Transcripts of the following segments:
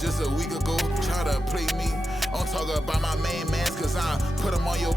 just a week ago, try to play me. I'm talking about my main mans, cause I put them on your.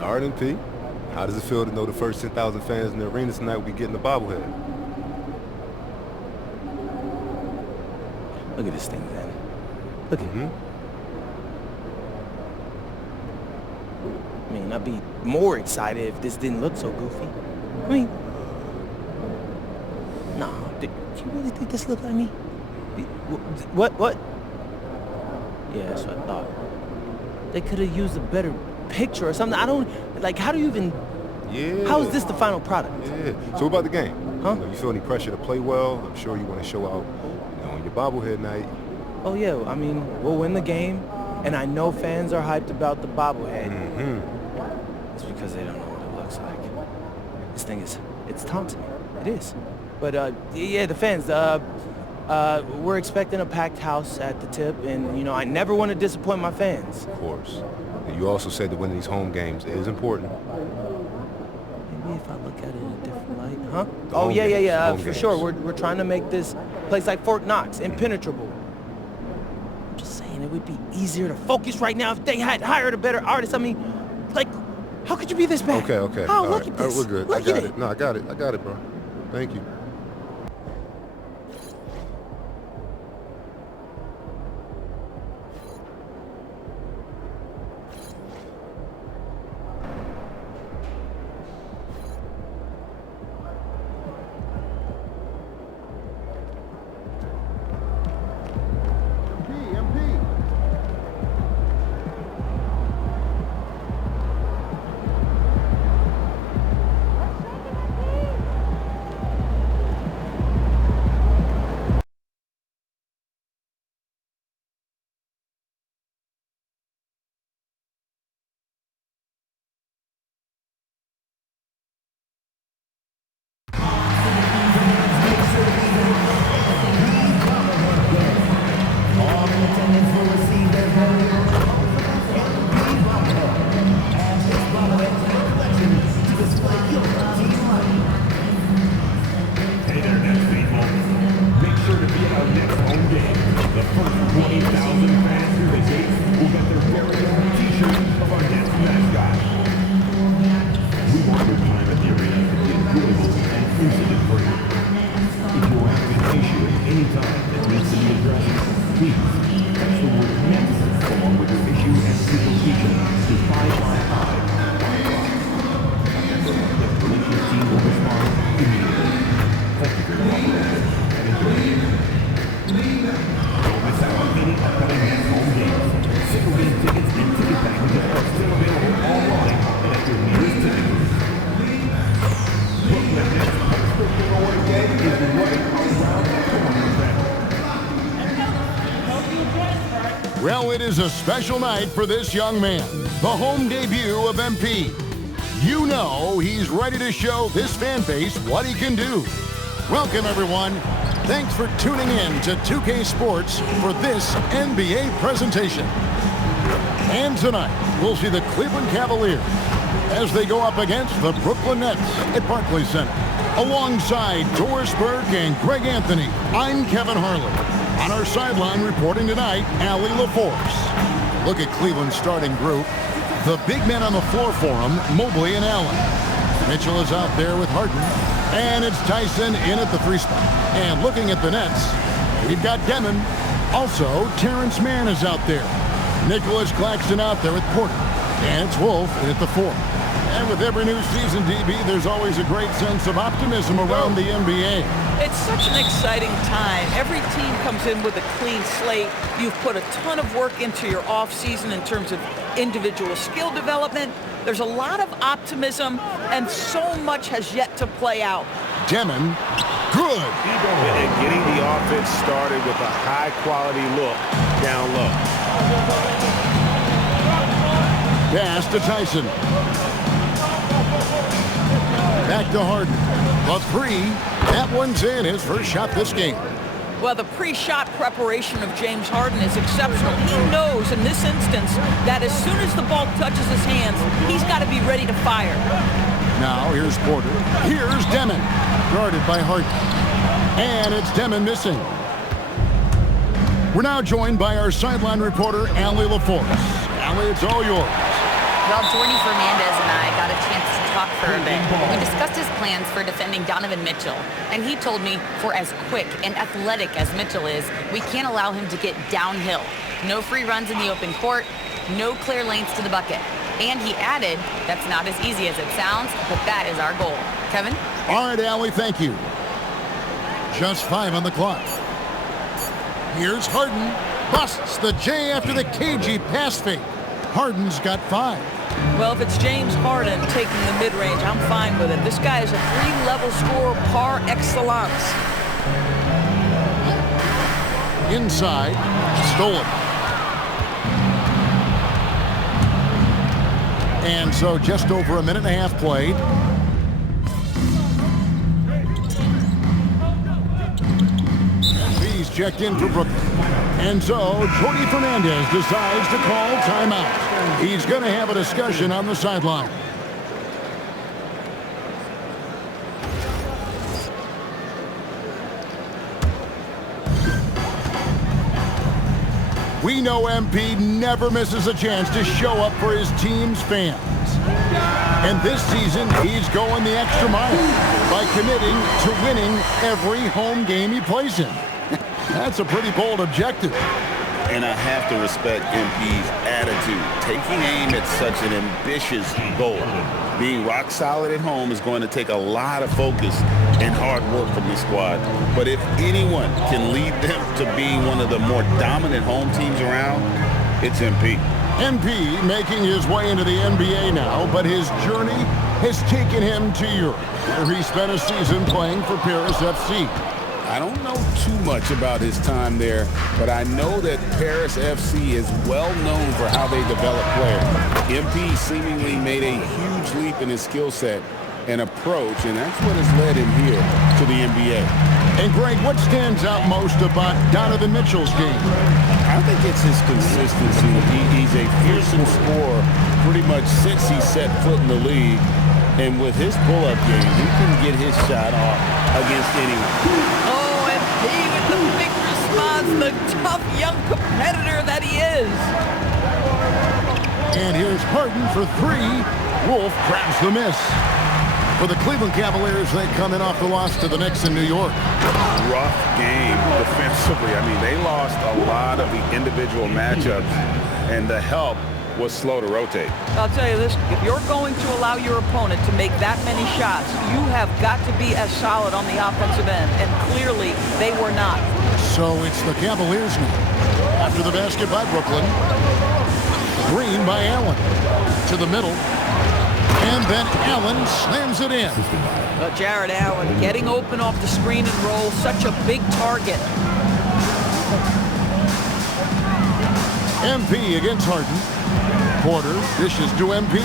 R&P, how does it feel to know the first 10,000 fans in the arena tonight will be getting the bobblehead? Look at this thing, man. Look at it. I mean, I'd be more excited if this didn't look so goofy. I mean, no, do you really think this looked like me? What? Yeah, that's what I thought. They could have used a better picture or something. I don't, like, how do you even, how is this the final product? Yeah, so what about the game? Huh? You feel any pressure to play well? I'm sure you want to show out, on your bobblehead night. Oh yeah, I mean, we'll win the game, and I know fans are hyped about the bobblehead. It's because they don't know what it looks like. This thing is, it's taunting me. It is. But yeah, the fans, we're expecting a packed house at the tip, and I never want to disappoint my fans. Of course. And you also said that winning these home games is important. Maybe if I look at it in a different light, huh? The Oh home yeah, games, yeah, home for games. sure. We're trying to make this place like Fort Knox impenetrable. I'm just saying, it would be easier to focus right now if they had hired a better artist. I mean, like, how could you be this bad? Okay. Oh, All look right. at this. We're good. Look I got at it. No, I got it, bro. Thank you. Well, it is a special night for this young man, the home debut of MP. You know he's ready to show this fan base what he can do. Welcome, everyone. Thanks for tuning in to 2K Sports for this NBA presentation. And tonight, we'll see the Cleveland Cavaliers as they go up against the Brooklyn Nets at Barclays Center. Alongside Doris Burke and Greg Anthony, I'm Kevin Harlan. On our sideline reporting tonight, Allie LaForce. Look at Cleveland's starting group. The big men on the floor for him, Mobley and Allen. Mitchell is out there with Harden. And it's Tyson in at the three spot. And looking at the Nets, we've got Demon. Also, Terrence Mann is out there. Nicholas Claxton out there with Porter. And it's Wolf in at the four. And with every new season, DB, there's always a great sense of optimism around the NBA. It's such an exciting time. Every team comes in with a clean slate. You've put a ton of work into your offseason in terms of individual skill development. There's a lot of optimism, and so much has yet to play out. Demon, good. And getting the offense started with a high-quality look down low. Pass to Tyson. Back to Harden. The three. That one's in. His first shot this game. Well, the pre-shot preparation of James Harden is exceptional. He knows in this instance that as soon as the ball touches his hands, he's got to be ready to fire. Now here's Porter. Here's Demon. Guarded by Harden. And it's Demon missing. We're now joined by our sideline reporter, Allie LaForce. Allie, it's all yours. Well, Jordy Fernandez and I got a chance to talk for a bit. We discussed his plans for defending Donovan Mitchell, and he told me for as quick and athletic as Mitchell is, we can't allow him to get downhill. No free runs in the open court, no clear lanes to the bucket. And he added, that's not as easy as it sounds, but that is our goal. Kevin? All right, Allie, thank you. Just 5 on the clock. Here's Harden. Busts the J after the cagey pass fake. Harden's got 5. Well, if it's James Harden taking the mid-range, I'm fine with it. This guy is a 3-level scorer par excellence. Inside, stolen. And so just over a minute and a half played. He's checked in for Brooklyn. And so Jordy Fernandez decides to call timeout. He's going to have a discussion on the sideline. We know MP never misses a chance to show up for his team's fans. And this season, he's going the extra mile by committing to winning every home game he plays in. That's a pretty bold objective. And I have to respect MP's attitude. Taking aim at such an ambitious goal. Being rock solid at home is going to take a lot of focus and hard work from this squad. But if anyone can lead them to being one of the more dominant home teams around, it's MP. MP making his way into the NBA now, but his journey has taken him to Europe, where he spent a season playing for Paris FC. I don't know too much about his time there, but I know that Paris FC is well known for how they develop players. MP seemingly made a huge leap in his skill set and approach, and that's what has led him here to the NBA. And Greg, what stands out most about Donovan Mitchell's game? I think it's his consistency. He's a fearsome scorer pretty much since he set foot in the league. And with his pull-up game, he can get his shot off against anyone. Oh, and he with the big response, the tough young competitor that he is. And here's Harden for 3. Wolf grabs the miss. For the Cleveland Cavaliers, they come in off the loss to the Knicks in New York. Rough game defensively. I mean, they lost a lot of the individual matchups, and the help was slow to rotate. I'll tell you this, if you're going to allow your opponent to make that many shots, you have got to be as solid on the offensive end, and clearly they were not. So it's the Cavaliers now. After the basket by Brooklyn. Green by Allen. To the middle. And then Allen slams it in. Jared Allen getting open off the screen and roll, such a big target. MP against Harden. Porter dishes to MP.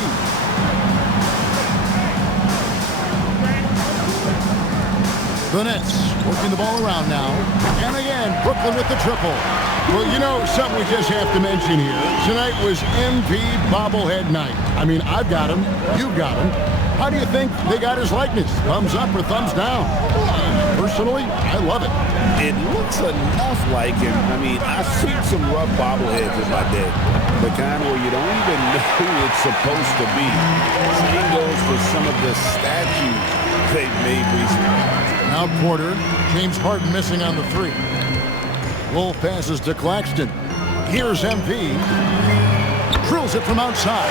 The Nets working the ball around now. And again, Brooklyn with the triple. Well, you know, something we just have to mention here. Tonight was MP bobblehead night. I mean, I've got him. You've got him. How do you think they got his likeness? Thumbs up or thumbs down? Personally, I love it. It looks enough like him. I mean, I've seen some rough bobbleheads in my day. The kind where you don't even know who it's supposed to be. Same goes for some of the statues they've made recently. Now Porter, James Harden missing on the 3. Wolf passes to Claxton. Here's MP. Drills it from outside.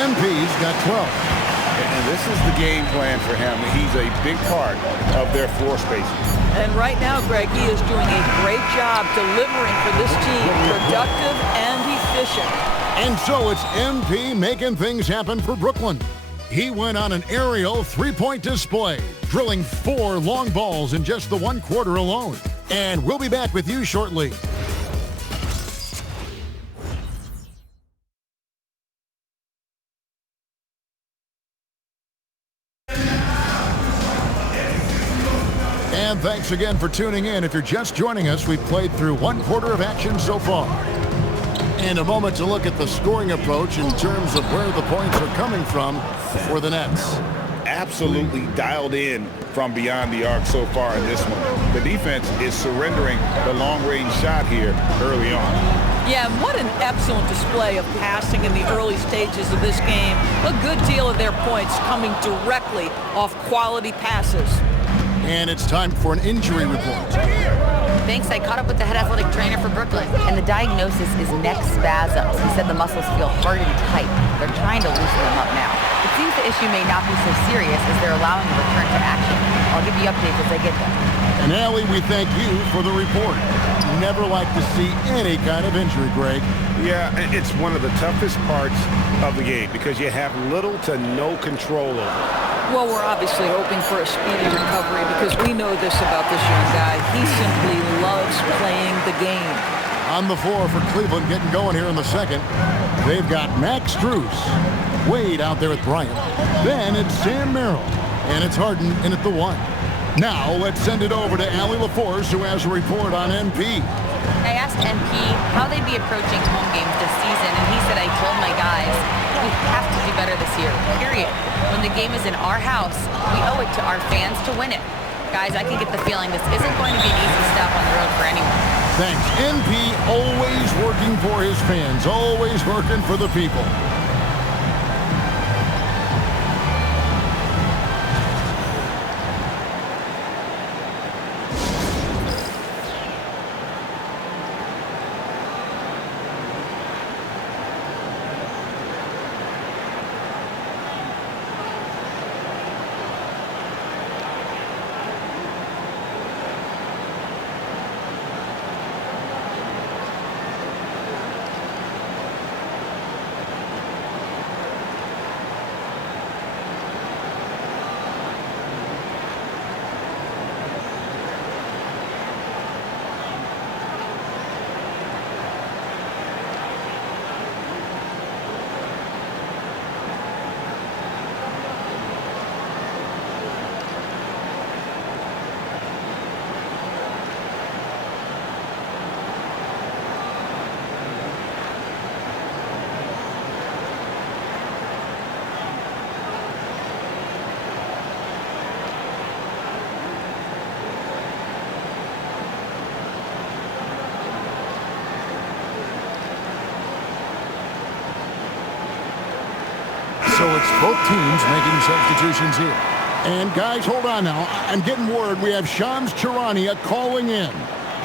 MP's got 12. And this is the game plan for him. He's a big part of their floor spacing. And right now, Greg, he is doing a great job delivering for this team, productive and efficient. And so it's MP making things happen for Brooklyn. He went on an aerial three-point display, drilling 4 long balls in just the 1 quarter alone. And we'll be back with you shortly. And thanks again for tuning in. If you're just joining us, we've played through 1 quarter of action so far. And a moment to look at the scoring approach in terms of where the points are coming from for the Nets. Absolutely dialed in from beyond the arc so far in this one. The defense is surrendering the long-range shot here early on. Yeah, and what an excellent display of passing in the early stages of this game. A good deal of their points coming directly off quality passes. And it's time for an injury report. Thanks. I caught up with the head athletic trainer for Brooklyn, and the diagnosis is neck spasms. He said the muscles feel hard and tight. They're trying to loosen them up now. It seems the issue may not be so serious as they're allowing a return to action. I'll give you updates as I get them. And Allie, we thank you for the report. Never like to see any kind of injury, Greg. Yeah, it's one of the toughest parts of the game because you have little to no control over it. Well, we're obviously hoping for a speedy recovery because we know this about this young guy. He simply loves playing the game. On the floor for Cleveland, getting going here in the second. They've got Max Strus, Wade out there with Bryant. Then it's Sam Merrill, and it's Harden in at the 1. Now let's send it over to Allie LaForce, who has a report on MP. I asked MP how they'd be approaching home games this season, and he said, I told my guys, we have to do better this year, period. When the game is in our house, we owe it to our fans to win it. Guys, I can get the feeling this isn't going to be an easy stop on the road for anyone. Thanks. MP always working for his fans, always working for the people. So it's both teams making substitutions here. And guys, hold on now. I'm getting word we have Shams Charania calling in.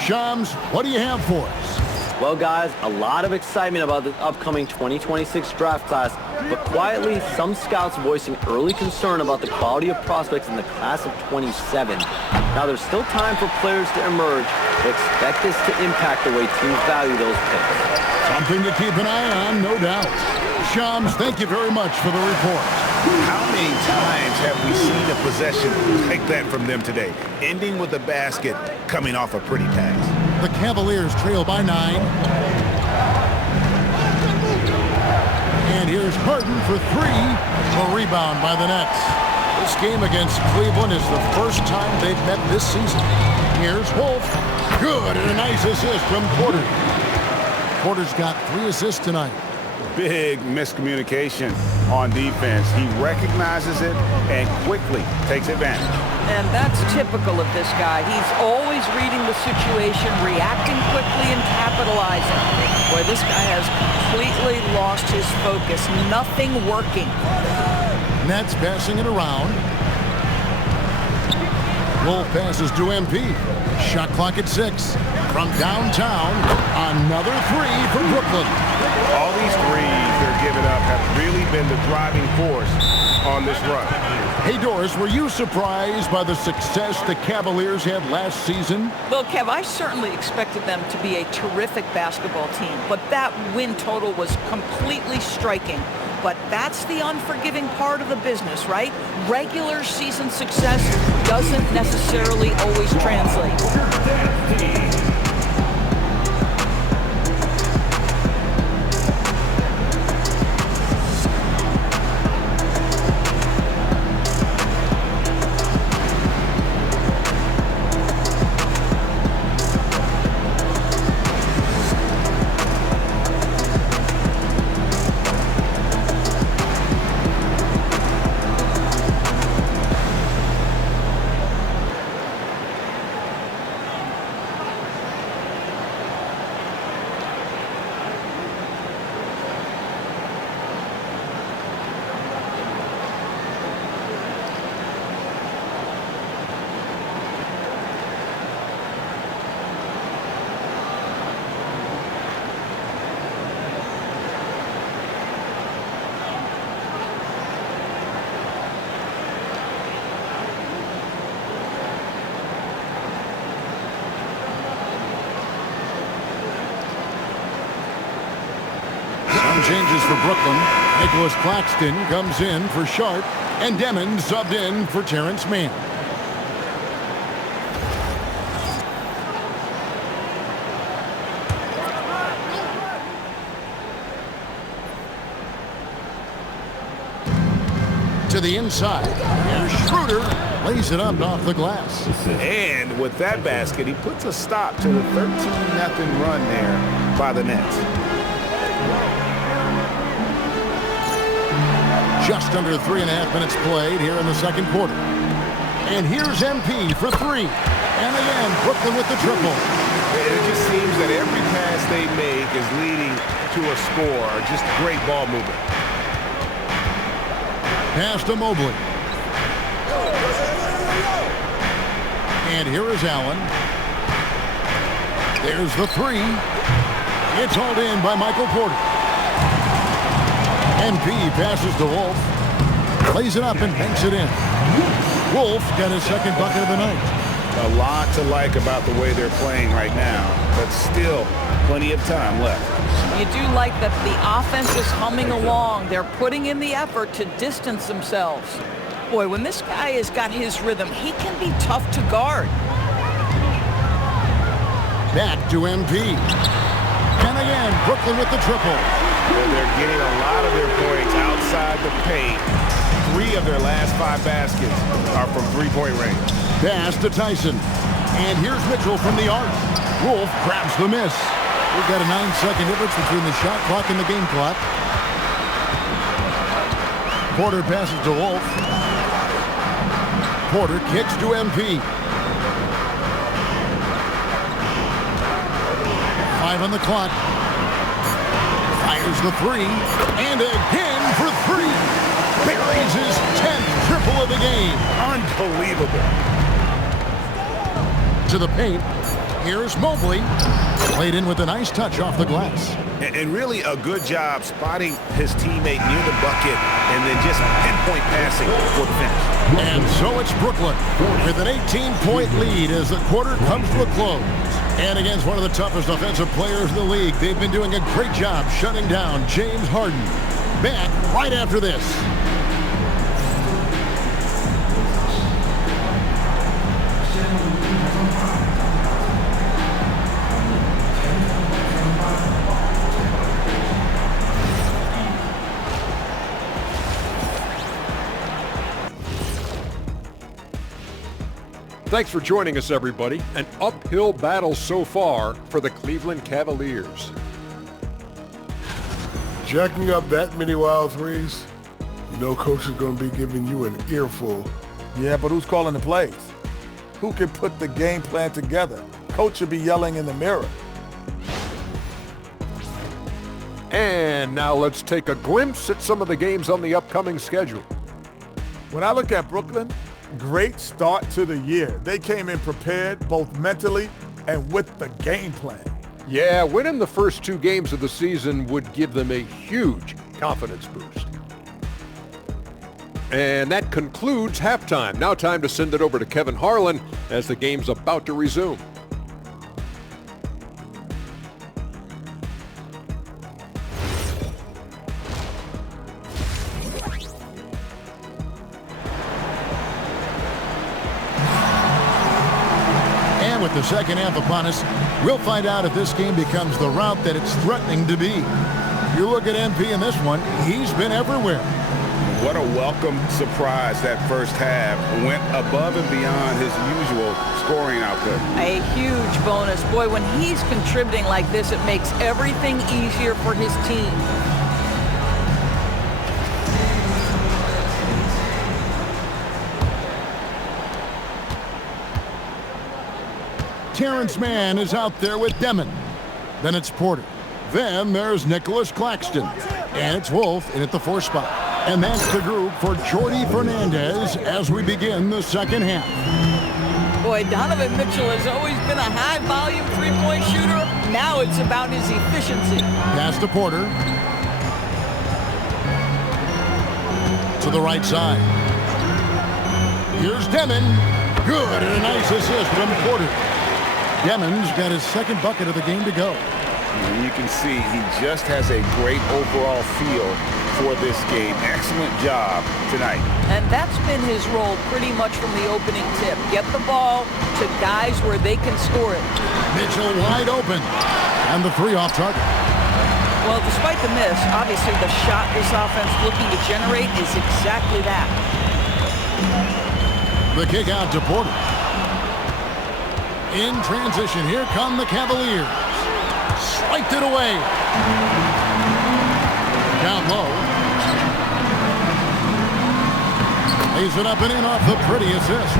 Shams, what do you have for us? Well, guys, a lot of excitement about the upcoming 2026 draft class, but quietly, some scouts voicing early concern about the quality of prospects in the class of 27. Now, there's still time for players to emerge, but expect this to impact the way teams value those picks. Something to keep an eye on, no doubt. Shams, thank you very much for the report. How many times have we seen a possession like that from them today, ending with a basket coming off a pretty pass? The Cavaliers trail by 9. And here's Harden for 3. A rebound by the Nets. This game against Cleveland is the first time they've met this season. Here's Wolf. Good, and a nice assist from Porter. Porter's got 3 assists tonight. Big miscommunication on defense. He recognizes it and quickly takes advantage. And that's typical of this guy. He's always reading the situation, reacting quickly and capitalizing. Boy, this guy has completely lost his focus. Nothing working. Nets passing it around. Wolf passes to MP. Shot clock at 6. From downtown, another three for Brooklyn. All these threes they're giving up have really been the driving force on this run. Hey, Doris, were you surprised by the success the Cavaliers had last season? Well, Kev, I certainly expected them to be a terrific basketball team, but that win total was completely striking. But that's the unforgiving part of the business, right? Regular season success doesn't necessarily always translate. Changes for Brooklyn. Nicholas Claxton comes in for Sharp, and Demon subbed in for Terrence Mann. To the inside. Here's Schroeder. Lays it up off the glass. And with that basket, he puts a stop to the 13-0 run there by the Nets. Just under 3.5 minutes played here in the second quarter. And here's MP for three. And again, Brooklyn with the triple. It just seems that every pass they make is leading to a score. Just great ball movement. Pass to Mobley. And here is Allen. There's the three. It's hauled in by Michael Porter. MP passes to Wolf. Plays it up and banks it in. Wolf got his second bucket of the night. A lot to like about the way they're playing right now, but still plenty of time left. You do like that the offense is humming along. They're putting in the effort to distance themselves. Boy, when this guy has got his rhythm, he can be tough to guard. Back to MP. And again, Brooklyn with the triple. They're getting a lot of their points outside the paint. 3 of their last 5 baskets are from three-point range. Pass to Tyson. And here's Mitchell from the arc. Wolf grabs the miss. We've got a 9-second difference between the shot clock and the game clock. Porter passes to Wolf. Porter kicks to MP. 5 on the clock. Fires the three. And again for 3. Buries his 10th triple of the game. Unbelievable. To the paint. Here's Mobley. Played in with a nice touch off the glass. And really a good job spotting his teammate near the bucket and then just pinpoint passing for the finish. And so it's Brooklyn with an 18-point lead as the quarter comes to a close. And against one of the toughest offensive players in the league, they've been doing a great job shutting down James Harden. Back right after this. Thanks for joining us, everybody. An uphill battle so far for the Cleveland Cavaliers. Jacking up that many wild threes, you know Coach is going to be giving you an earful. Yeah, but who's calling the plays? Who can put the game plan together? Coach should be yelling in the mirror. And now let's take a glimpse at some of the games on the upcoming schedule. When I look at Brooklyn, great start to the year. They came in prepared both mentally and with the game plan. Yeah, winning the first 2 games of the season would give them a huge confidence boost. And that concludes halftime. Now time to send it over to Kevin Harlan as the game's about to resume. And with the second half upon us, we'll find out if this game becomes the route that it's threatening to be. You look at MP in this one, he's been everywhere. What a welcome surprise that first half. Went above and beyond his usual scoring output. A huge bonus. Boy, when he's contributing like this, it makes everything easier for his team. Terrence Mann is out there with Demon. Then it's Porter. Then there's Nicholas Claxton. And it's Wolf in at the 4 spot. And that's the group for Jordy Fernandez as we begin the second half. Boy, Donovan Mitchell has always been a high-volume three-point shooter. Now it's about his efficiency. Pass to Porter. To the right side. Here's Demon. Good, and a nice assist from Porter. Demon's got his second bucket of the game to go. And you can see he just has a great overall feel for this game. Excellent job tonight. And that's been his role pretty much from the opening tip. Get the ball to guys where they can score it. Mitchell wide open. And the 3 off target. Well, despite the miss, obviously the shot this offense looking to generate is exactly that. The kick out to Porter. In transition, here come the Cavaliers. Swiped it away. Down low. Lays it up and in off the pretty assist.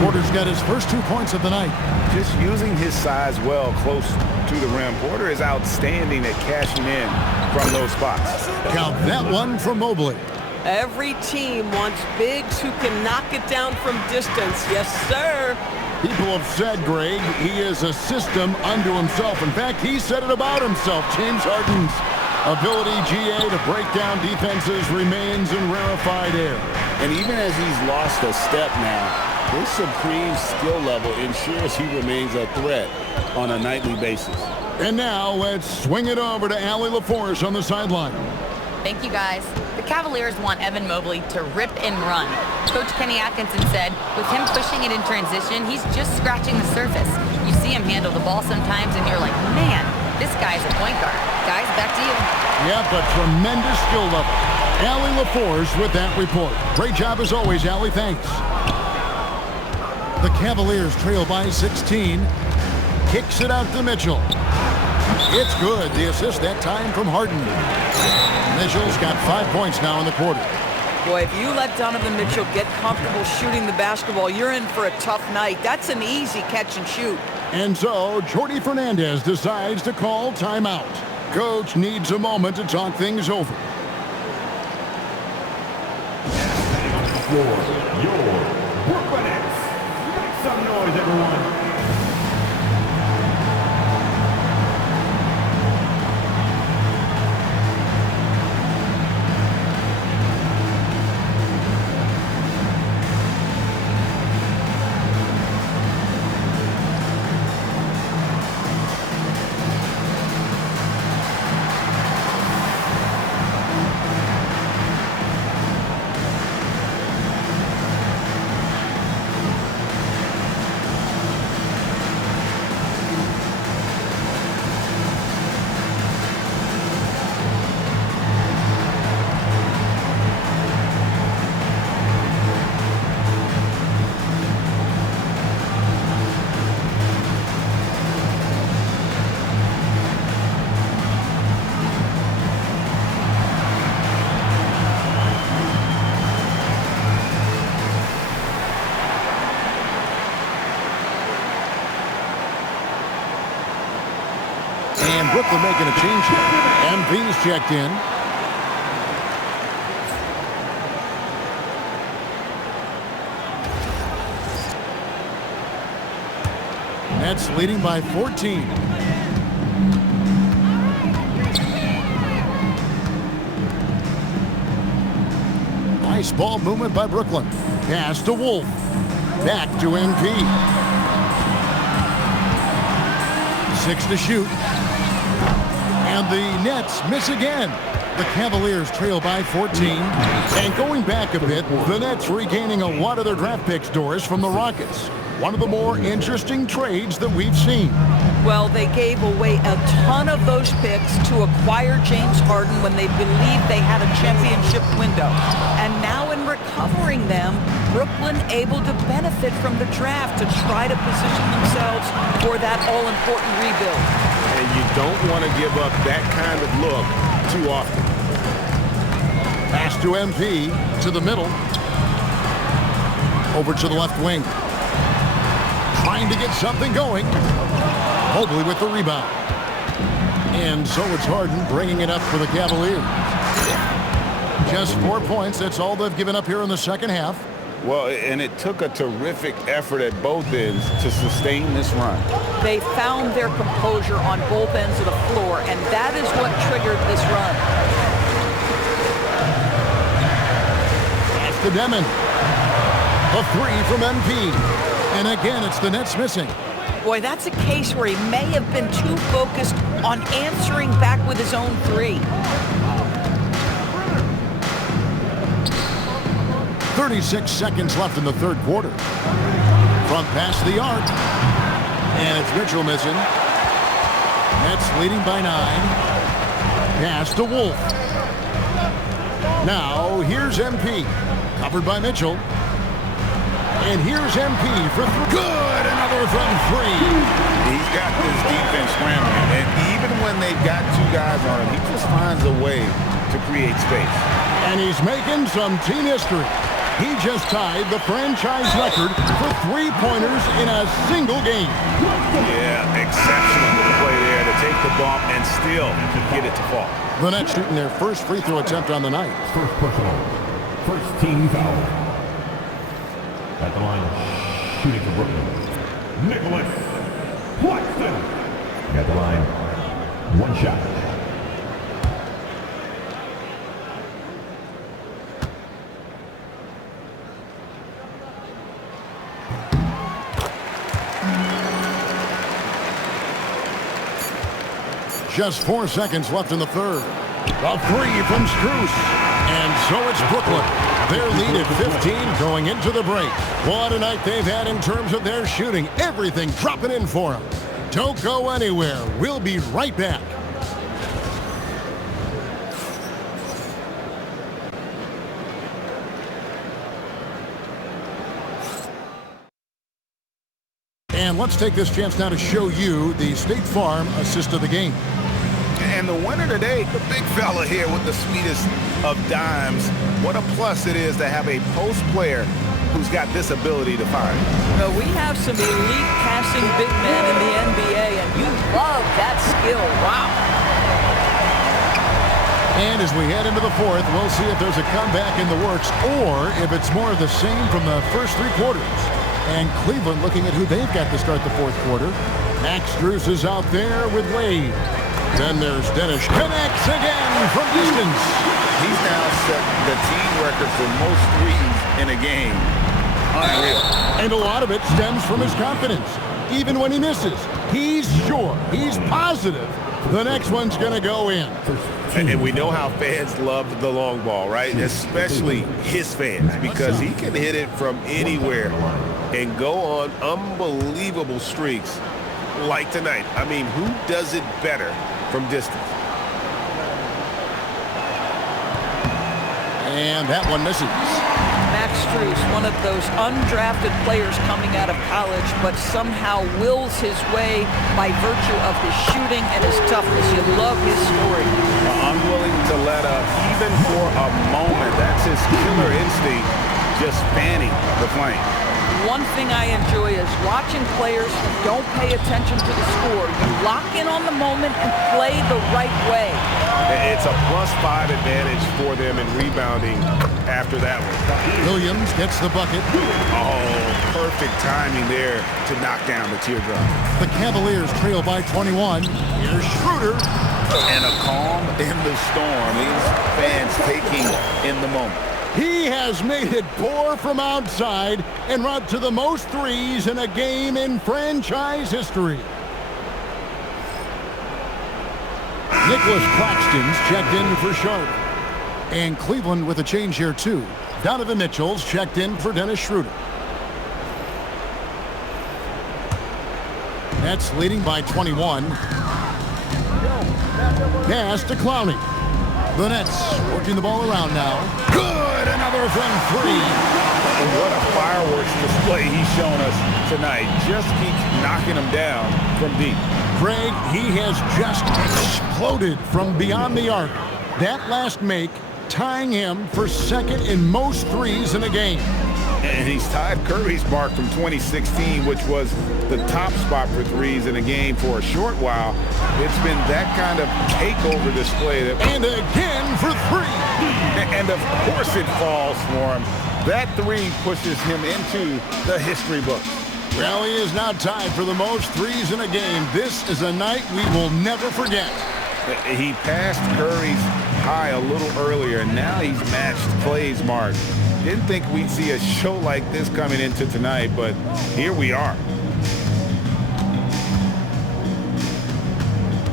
Porter's got his first 2 points of the night. Just using his size well close to the rim. Porter is outstanding at cashing in from those spots. Count that one from Mobley. Every team wants bigs who can knock it down from distance. Yes, sir. People have said, Greg, he is a system unto himself. In fact, he said it about himself. James Harden's ability, GA, to break down defenses remains in rarefied air. And even as he's lost a step now, his supreme skill level ensures he remains a threat on a nightly basis. And now let's swing it over to Allie LaForce on the sideline. Thank you, guys. The Cavaliers want Evan Mobley to rip and run. Coach Kenny Atkinson said, with him pushing it in transition, he's just scratching the surface. You see him handle the ball sometimes, and you're like, man, this guy's a point guard. Guys, back to you. Yeah, but tremendous skill level. Allie LaForce with that report. Great job as always, Allie. Thanks. The Cavaliers trail by 16. Kicks it out to Mitchell. It's good. The assist that time from Harden. Mitchell's got 5 points now in the quarter. Boy, if you let Donovan Mitchell get comfortable shooting the basketball, you're in for a tough night. That's an easy catch and shoot. And so, Jordy Fernandez decides to call timeout. Coach needs a moment to talk things over. For your Brooklyn Nets. Make some noise, everyone. Brooklyn making a change here. MV's checked in. Nets leading by 14. Nice ball movement by Brooklyn. Pass to Wolf. Back to MP. 6 to shoot. And the Nets miss again. The Cavaliers trail by 14. And going back a bit, the Nets regaining a lot of their draft picks, Doris, from the Rockets. One of the more interesting trades that we've seen. Well, they gave away a ton of those picks to acquire James Harden when they believed they had a championship window. And now in recovering them, Brooklyn able to benefit from the draft to try to position themselves for that all-important rebuild. And you don't want to give up that kind of look too often. Pass to MP, to the middle. Over to the left wing. Trying to get something going. Mobley with the rebound. And so it's Harden bringing it up for the Cavaliers. Just 4 points. That's all they've given up here in the second half. Well, and it took a terrific effort at both ends to sustain this run. They found their composure on both ends of the floor, and that is what triggered this run. Pass to Demon. A 3 from MP. And again, it's the Nets missing. Boy, that's a case where he may have been too focused on answering back with his own 3. 36 seconds left in the third quarter. Front pass to the arc. And it's Mitchell missing. Nets leading by 9. Pass to Wolf. Now, here's MP. Covered by Mitchell. And here's MP for 3. Good! Another from 3. He's got this defense scrambling. And even when they've got 2 guys on him, he just finds a way to create space. And he's making some team history. He just tied the franchise record for 3-pointers in a single game. Yeah, exceptional play there to take the bump and still get it to fall. The Nets shooting their first free throw attempt on the night. First personal. First team foul. At the line, shooting for Brooklyn, Nicholas Claxton. At the line, 1 shot. Just 4 seconds left in the third. A 3 from Strus. And so it's Brooklyn. Their lead at 15 going into the break. What a night they've had in terms of their shooting. Everything dropping in for them. Don't go anywhere. We'll be right back. And let's take this chance now to show you the State Farm assist of the game. And the winner today, the big fella here with the sweetest of dimes. What a plus it is to have a post player who's got this ability to find. Well, we have some elite passing big men in the NBA, and you love that skill. Wow. And as we head into the fourth, we'll see if there's a comeback in the works or if it's more of the same from the first 3 quarters. And Cleveland looking at who they've got to start the fourth quarter. Max Strus is out there with Wade. Then there's Dennis. Connects again from distance. He's now set the team record for most threes in a game. Unreal. And a lot of it stems from his confidence. Even when he misses, he's sure, he's positive the next one's going to go in. And we know how fans love the long ball, right? Especially his fans, because he can hit it from anywhere and go on unbelievable streaks like tonight. I mean, who does it better from distance? And that one misses. Max Strus, one of those undrafted players coming out of college, but somehow wills his way by virtue of his shooting and his toughness. You love his story. Unwilling to let up, even for a moment. That's his killer instinct just fanning the flame. One thing I enjoy is watching players who don't pay attention to the score. You lock in on the moment and play the right way. It's a +5 advantage for them in rebounding after that one. Williams gets the bucket. Oh, perfect timing there to knock down the teardrop. The Cavaliers trail by 21. Here's Schroeder. And a calm in the storm. These fans taking in the moment. He has made it pour from outside en route to the most threes in a game in franchise history. Nicholas Claxton's checked in for Charlotte. And Cleveland with a change here too. Donovan Mitchell's checked in for Dennis Schroeder. Nets leading by 21. Pass to Clowney. The Nets working the ball around now. Good! Another from three. What a fireworks display he's shown us tonight. Just keeps knocking them down from deep. Craig, he has just exploded from beyond the arc. That last make tying him for second in most threes in a game. And he's tied Curry's mark from 2016, which was the top spot for threes in a game for a short while. It's been that kind of takeover display. And again for three. And of course it falls for him. That three pushes him into the history books. Well, he is now tied for the most threes in a game. This is a night we will never forget. He passed Curry's high a little earlier, and now he's matched Clay's mark. Didn't think we'd see a show like this coming into tonight, but here we are.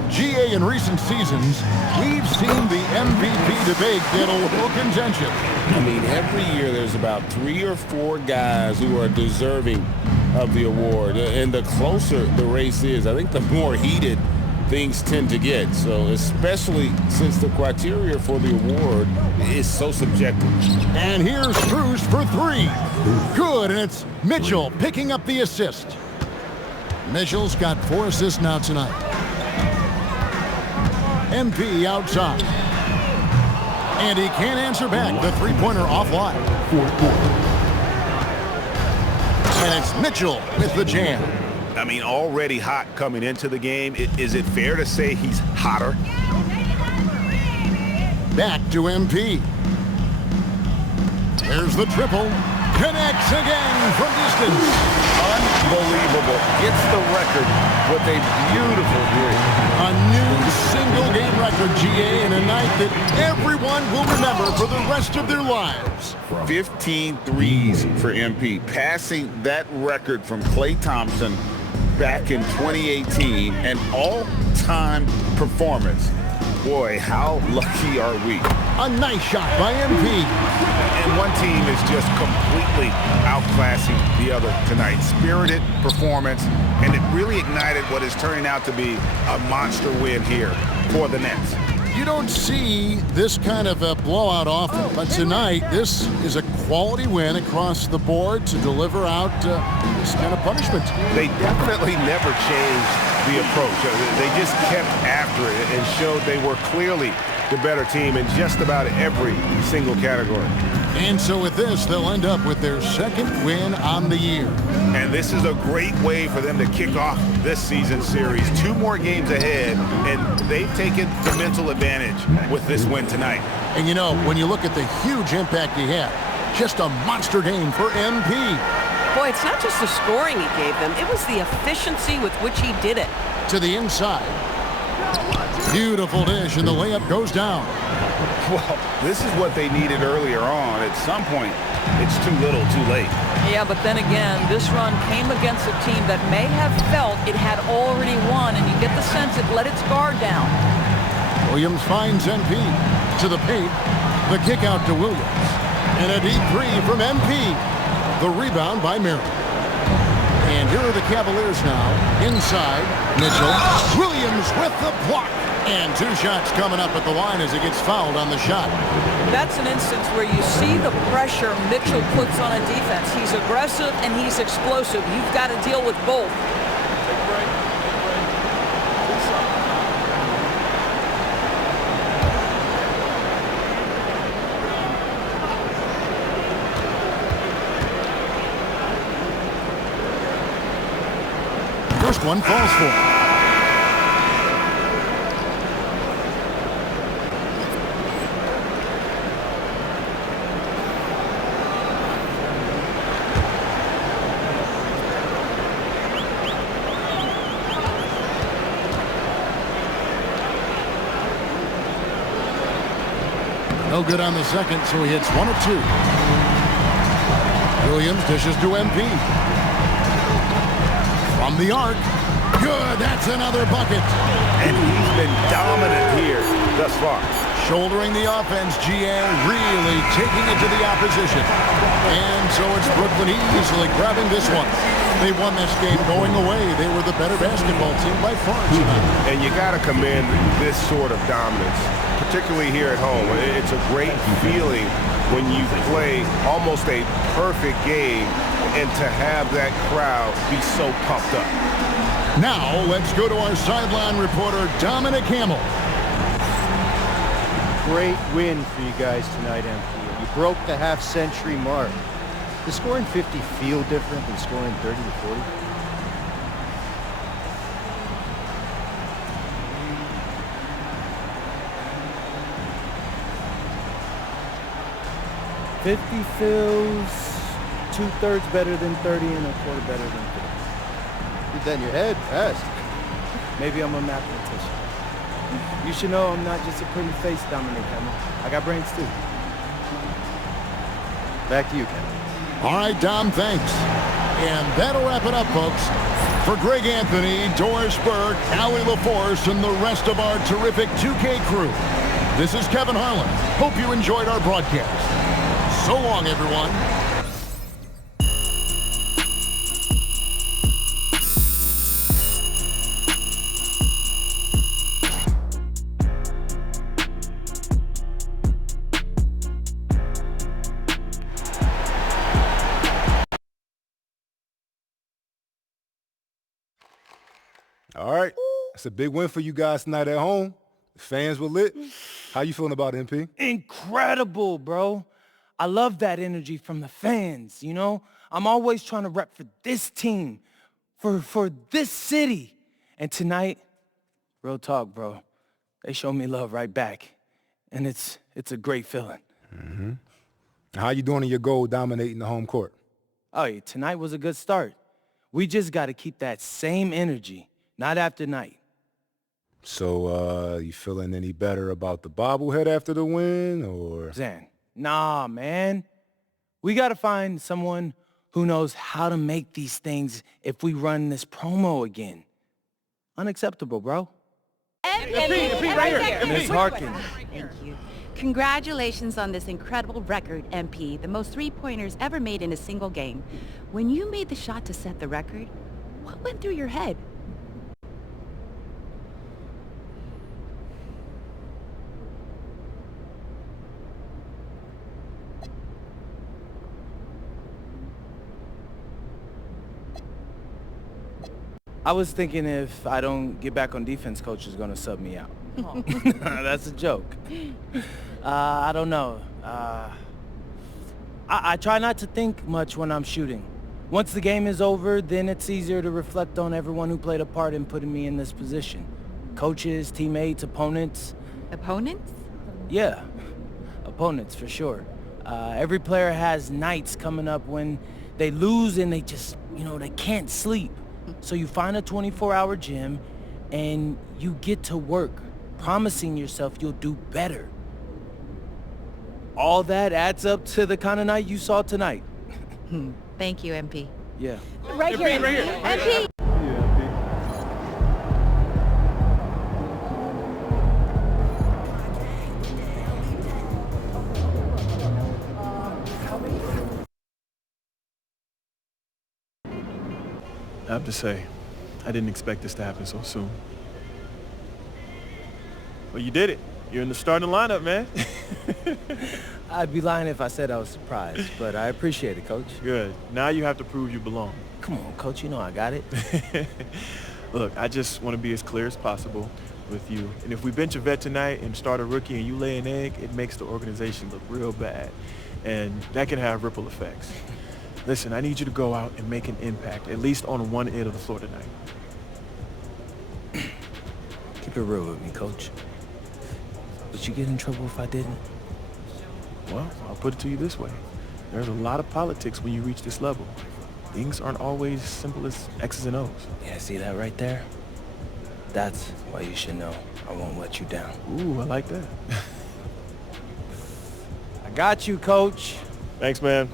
GA, in recent seasons, we've seen the MVP debate get a little contentious. I mean, every year there's about 3 or 4 guys who are deserving of the award. And the closer the race is, I think the more heated things tend to get. So especially since the criteria for the award is so subjective. And here's Strus for three. Good, and it's Mitchell picking up the assist. Mitchell's got 4 assists now tonight. MP outside. And he can't answer back. The three-pointer offline. And it's Mitchell with the jam. I mean, already hot coming into the game. Is it fair to say he's hotter? Back to MP. There's the triple. Connects again from distance. Unbelievable. Gets the record with a beautiful three. A new single-game record, GA, in a night that everyone will remember for the rest of their lives. 15 threes for MP, passing that record from Klay Thompson back in 2018, an all-time performance. Boy, how lucky are we? A nice shot by MP. And one team is just completely outclassing the other tonight. Spirited performance, and it really ignited what is turning out to be a monster win here for the Nets. You don't see this kind of a blowout often, but tonight this is a quality win across the board to deliver out this kind of punishment. They definitely never changed the approach. They just kept after it and showed they were clearly the better team in just about every single category. And so with this, they'll end up with their second win on the year. And this is a great way for them to kick off this season series. 2 more games ahead, and they've taken the mental advantage with this win tonight. And you know, when you look at the huge impact he had, just a monster game for MP. Boy, it's not just the scoring he gave them, it was the efficiency with which he did it. To the inside. Beautiful dish, and the layup goes down. Well, this is what they needed earlier on. At some point, it's too little, too late. Yeah, but then again, this run came against a team that may have felt it had already won, and you get the sense it let its guard down. Williams finds MP to the paint. The kick out to Williams. And a deep three from MP. The rebound by Merrill. And here are the Cavaliers now. Inside, Mitchell. Williams with the block. And 2 shots coming up at the line as he gets fouled on the shot. That's an instance where you see the pressure Mitchell puts on a defense. He's aggressive and he's explosive. You've got to deal with both. first one falls for him. No good on the second, so he hits 1 of 2. Williams dishes to MP. From the arc. Good, that's another bucket. And he's been dominant here thus far. Shouldering the offense, GA really taking it to the opposition. And so it's Brooklyn easily grabbing this one. They won this game going away. They were the better basketball team by far tonight. And you got to commend this sort of dominance, particularly here at home. It's a great feeling when you play almost a perfect game and to have that crowd be so pumped up. Now let's go to our sideline reporter, Dominic Hamill. Great win for you guys tonight, MP. You broke the half-century mark. Does scoring 50 feel different than scoring 30 to 40? $50 feels 2/3 better than 30 and a quarter better than 50. Did that in your head fast. Maybe I'm a mathematician. You should know I'm not just a pretty face, Dominic Hamill. I got brains too. Back to you, Ken. All right, Dom, thanks. And that'll wrap it up, folks. For Greg Anthony, Doris Burke, Allie LaForce, and the rest of our terrific 2K crew, this is Kevin Harlan. Hope you enjoyed our broadcast. So long, everyone. All right. It's a big win for you guys tonight at home. The fans were lit. How you feeling about it, MP? Incredible, bro. I love that energy from the fans, you know? I'm always trying to rep for this team, for this city. And tonight, real talk, bro, they showed me love right back. And it's a great feeling. Mm-hmm. How you doing in your goal dominating the home court? Oh, yeah, tonight was a good start. We just got to keep that same energy. Not after night. So, you feeling any better about the bobblehead after the win, or? Zan, nah, man. We got to find someone who knows how to make these things if we run this promo again. Unacceptable, bro. MP, right here. Ms. Harkin. Thank you. Congratulations on this incredible record, MP. The most three-pointers ever made in a single game. When you made the shot to set the record, what went through your head? I was thinking if I don't get back on defense, coach is going to sub me out. That's a joke. I don't know. I try not to think much when I'm shooting. Once the game is over, then it's easier to reflect on everyone who played a part in putting me in this position. Coaches, teammates, opponents. Opponents? Yeah, opponents for sure. Every player has nights coming up when they lose and they just, they can't sleep. So you find a 24-hour gym and you get to work, promising yourself you'll do better. All that adds up to the kind of night you saw tonight. Thank you, MP. Yeah. Right here. MP! I have to say, I didn't expect this to happen so soon. Well, you did it. You're in the starting lineup, man. I'd be lying if I said I was surprised, but I appreciate it, Coach. Good. Now you have to prove you belong. Come on, Coach. You know I got it. Look, I just want to be as clear as possible with you. And if we bench a vet tonight and start a rookie and you lay an egg, it makes the organization look real bad. And that can have ripple effects. Listen, I need you to go out and make an impact, at least on one end of the floor tonight. Keep it real with me, Coach. Would you get in trouble if I didn't? Well, I'll put it to you this way. There's a lot of politics when you reach this level. Things aren't always simple as X's and O's. Yeah, see that right there? That's why you should know I won't let you down. Ooh, I like that. I got you, Coach. Thanks, man.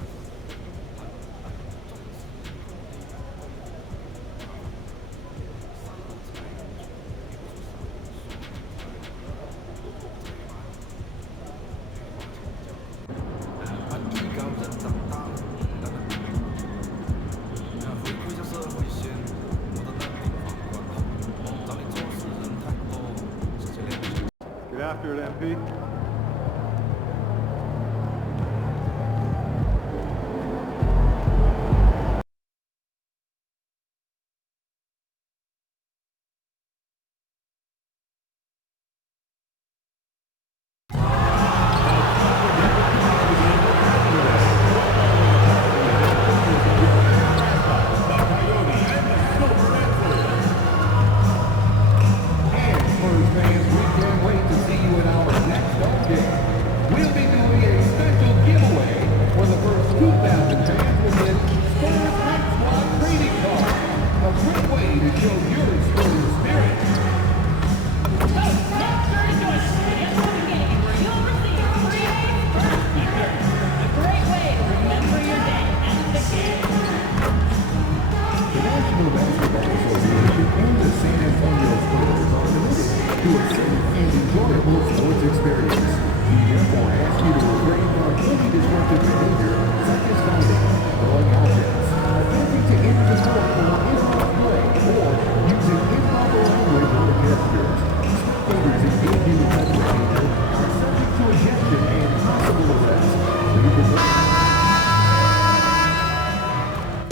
Get after it, MP.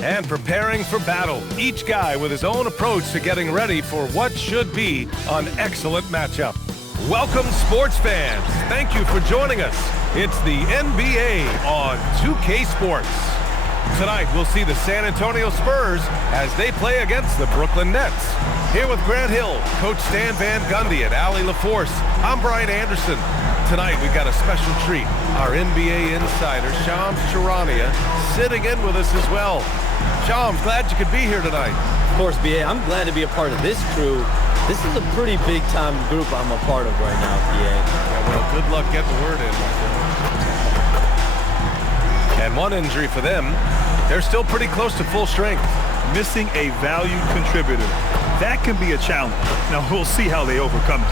And preparing for battle, each guy with his own approach to getting ready for what should be an excellent matchup. Welcome, sports fans. Thank you for joining us. It's the NBA on 2K Sports. Tonight, we'll see the San Antonio Spurs as they play against the Brooklyn Nets. Here with Grant Hill, Coach Stan Van Gundy, and Allie LaForce, I'm Brian Anderson. Tonight, we've got a special treat. Our NBA insider, Shams Charania, sitting in with us as well. Shams, glad you could be here tonight. Of course, BA, I'm glad to be a part of this crew. This is a pretty big-time group I'm a part of right now, BA. Yeah, well, good luck getting the word in, my friend. And one injury for them, they're still pretty close to full strength. Missing a valued contributor. That can be a challenge. Now, we'll see how they overcome it.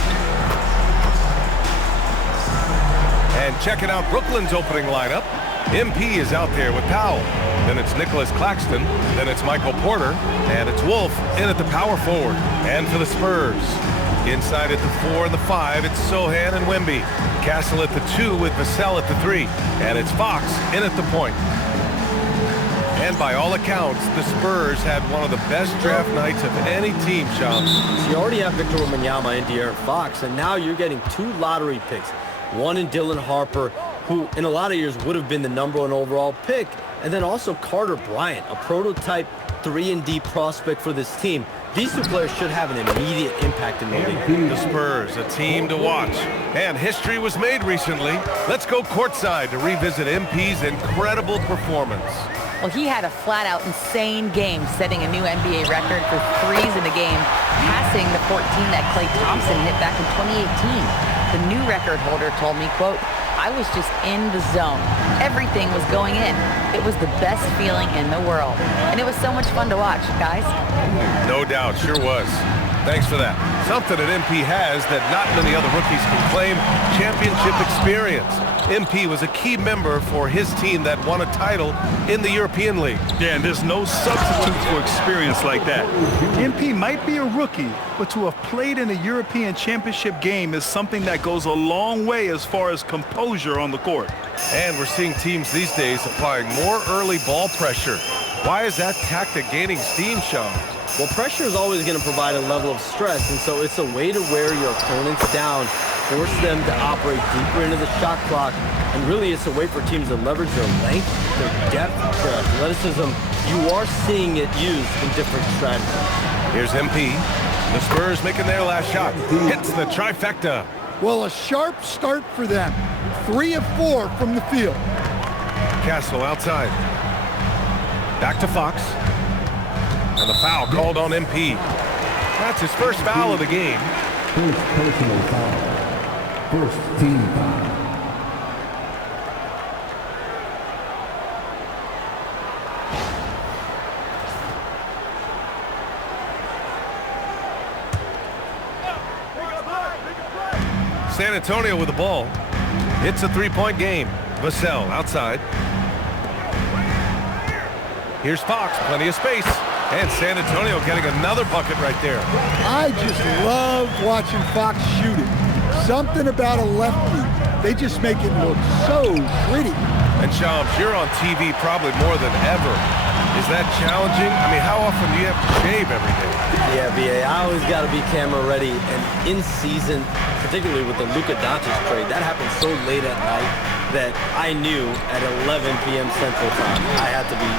And checking out Brooklyn's opening lineup, MP is out there with Powell. Then it's Nicholas Claxton. Then it's Michael Porter. And it's Wolf in at the power forward. And for the Spurs, inside at the 4 and the 5, it's Sohan and Wemby. Castle at the 2 with Vassell at the 3. And it's Fox in at the point. And by all accounts, the Spurs had one of the best draft nights of any team, Shams. You already have Victor Wembanyama and De'Aaron Fox, and now you're getting 2 lottery picks. One in Dylan Harper, who in a lot of years would have been the #1 overall pick, and then also Carter Bryant, a prototype 3-and-D prospect for this team. These 2 players should have an immediate impact in the league. The Spurs, a team to watch. And history was made recently. Let's go courtside to revisit MP's incredible performance. Well, he had a flat-out insane game, setting a new NBA record for threes in the game, passing the 14 that Klay Thompson hit back in 2018. The new record holder told me, quote, "I was just in the zone. Everything was going in. It was the best feeling in the world. And it was so much fun to watch, guys." No doubt, sure was. Thanks for that. Something that MP has that not many other rookies can claim, championship experience. MP was a key member for his team that won a title in the European League. Yeah, and there's no substitute for experience like that. MP might be a rookie, but to have played in a European championship game is something that goes a long way as far as composure on the court. And we're seeing teams these days applying more early ball pressure. Why is that tactic gaining steam, Sean? Well, pressure is always going to provide a level of stress, and so it's a way to wear your opponents down, force them to operate deeper into the shot clock, and really it's a way for teams to leverage their length, their depth, their athleticism. You are seeing it used in different strategies. Here's MP. The Spurs making their last shot. Hits the trifecta. Well, a sharp start for them. 3 of 4 from the field. Castle outside. Back to Fox. And the foul called on MP. That's his first foul of the game. First personal foul. First team foul. San Antonio with the ball. It's a three-point game. Vassell outside. Here's Fox, plenty of space. And San Antonio getting another bucket right there. I just love watching Fox shoot it. Something about a lefty. They just make it look so pretty. And Shams, you're on TV probably more than ever. Is that challenging? I mean, how often do you have to shave every day? Yeah, BA, I always got to be camera ready. And in season, particularly with the Luka Doncic trade, that happened so late at night that I knew at 11 p.m. Central Time I had to be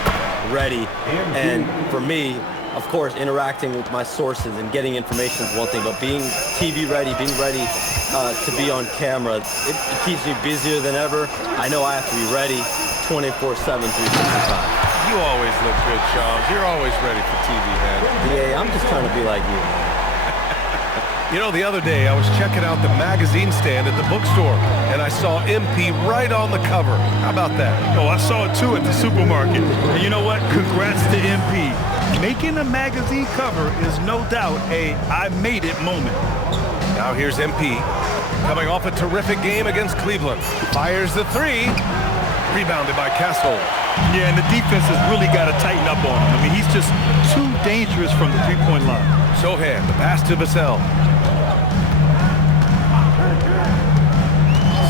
ready. And for me, of course, interacting with my sources and getting information is one thing, but being TV ready, being ready to be on camera, it keeps me busier than ever. I know I have to be ready 24/7, 365. You always look good, Shams. You're always ready for TV, man. Yeah, I'm just trying to be like you. You know, the other day I was checking out the magazine stand at the bookstore, and I saw MP right on the cover. How about that? Oh, I saw it too at the supermarket. And you know what? Congrats to MP. Making a magazine cover is no doubt a I made it moment. Now here's MP, coming off a terrific game against Cleveland. Fires the three. Rebounded by Castle. Yeah, and the defense has really got to tighten up on him. I mean, he's just too dangerous from the three-point line. Sohan, the pass to Vassell.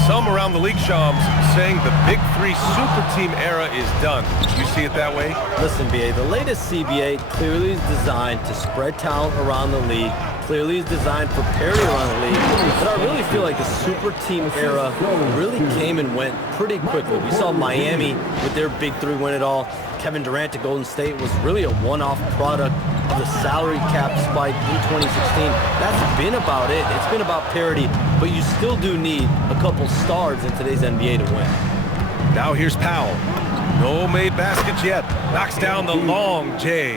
Some around the league, Shams, saying the Big Three super team era is done. You see it that way? Listen, BA, the latest CBA clearly is designed to spread talent around the league, clearly is designed for parity around the league, but I really feel like the super team era really came and went pretty quickly. We saw Miami with their Big Three win it all. Kevin Durant to Golden State was really a one-off product of the salary cap spike in 2016. That's been about it. It's been about parity, but you still do need a couple stars in today's NBA to win. Now here's Powell. No made baskets yet. Knocks down the long J.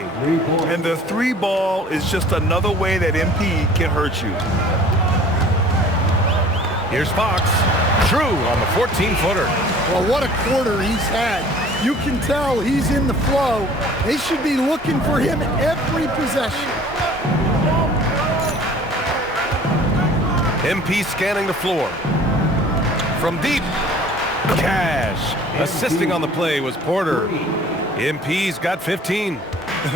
And the three ball is just another way that MP can hurt you. Here's Fox. True on the 14-footer. Well, what a quarter he's had. You can tell he's in the flow. They should be looking for him every possession. MP scanning the floor. From deep. Cash. Assisting on the play was Porter. MP's got 15.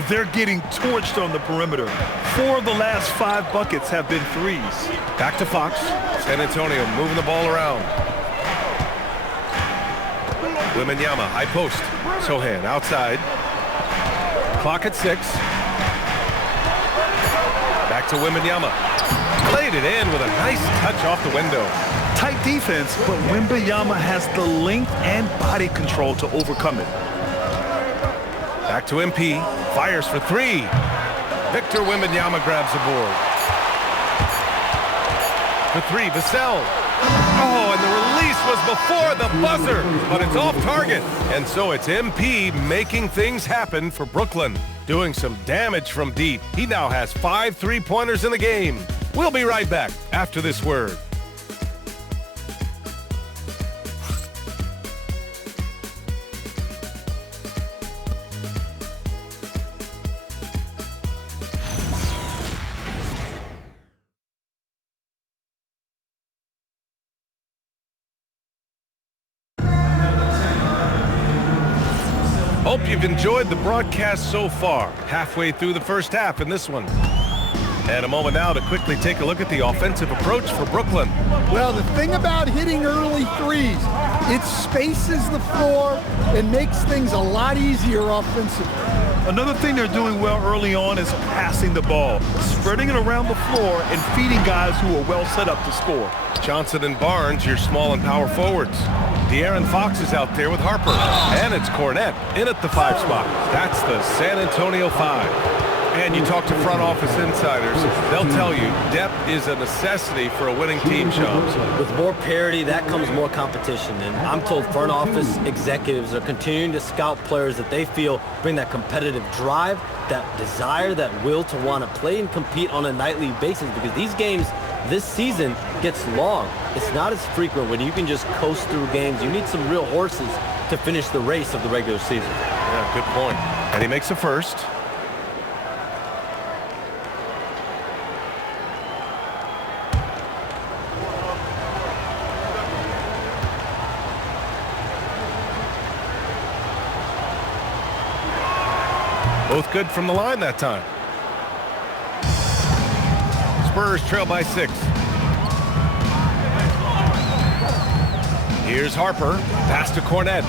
They're getting torched on the perimeter. 4 of the last 5 buckets have been threes. Back to Fox. San Antonio moving the ball around. Wembanyama, high post. Sohan outside. Clock at 6. Back to Wembanyama. Played it in with a nice touch off the window. Tight defense, but Wembanyama has the length and body control to overcome it. Back to MP. Fires for 3. Victor Wembanyama grabs the board. For 3, Vassell. Oh, and the release was before the buzzer, but it's off target. And so it's MP making things happen for Brooklyn. Doing some damage from deep. He now has 5 3-pointers in the game. We'll be right back after this word. Hope you've enjoyed the broadcast so far. Halfway through the first half in this one. And a moment now to quickly take a look at the offensive approach for Brooklyn. Well, the thing about hitting early threes, it spaces the floor and makes things a lot easier offensively. Another thing they're doing well early on is passing the ball, spreading it around the floor and feeding guys who are well set up to score. Johnson and Barnes, your small and power forwards. De'Aaron Fox is out there with Harper. And it's Cornette in at the 5 spot. That's the San Antonio 5. And you talk to front office insiders, they'll tell you depth is a necessity for a winning team, Shams. With more parity, that comes more competition. And I'm told front office executives are continuing to scout players that they feel bring that competitive drive, that desire, that will to want to play and compete on a nightly basis, because these games this season gets long. It's not as frequent when you can just coast through games. You need some real horses to finish the race of the regular season. Yeah, good point. And he makes a first. Both good from the line that time. Spurs trail by 6. Here's Harper. Pass to Cornette.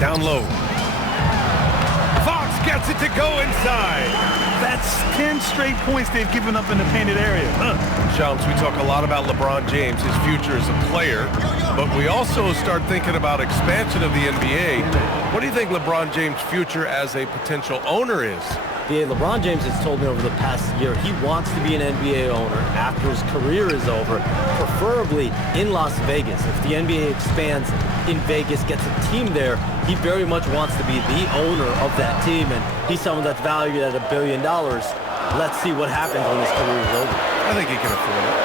Down low. Fox gets it to go inside. That's 10 straight points they've given up in the painted area. Shams, we talk a lot about LeBron James, his future as a player, but we also start thinking about expansion of the NBA. What do you think LeBron James' future as a potential owner is? Yeah, LeBron James has told me over the past year he wants to be an NBA owner after his career is over, preferably in Las Vegas. If the NBA expands in Vegas, gets a team there, he very much wants to be the owner of that team, and he's someone that's valued at $1 billion. Let's see what happens when his career is over. I think he can afford it.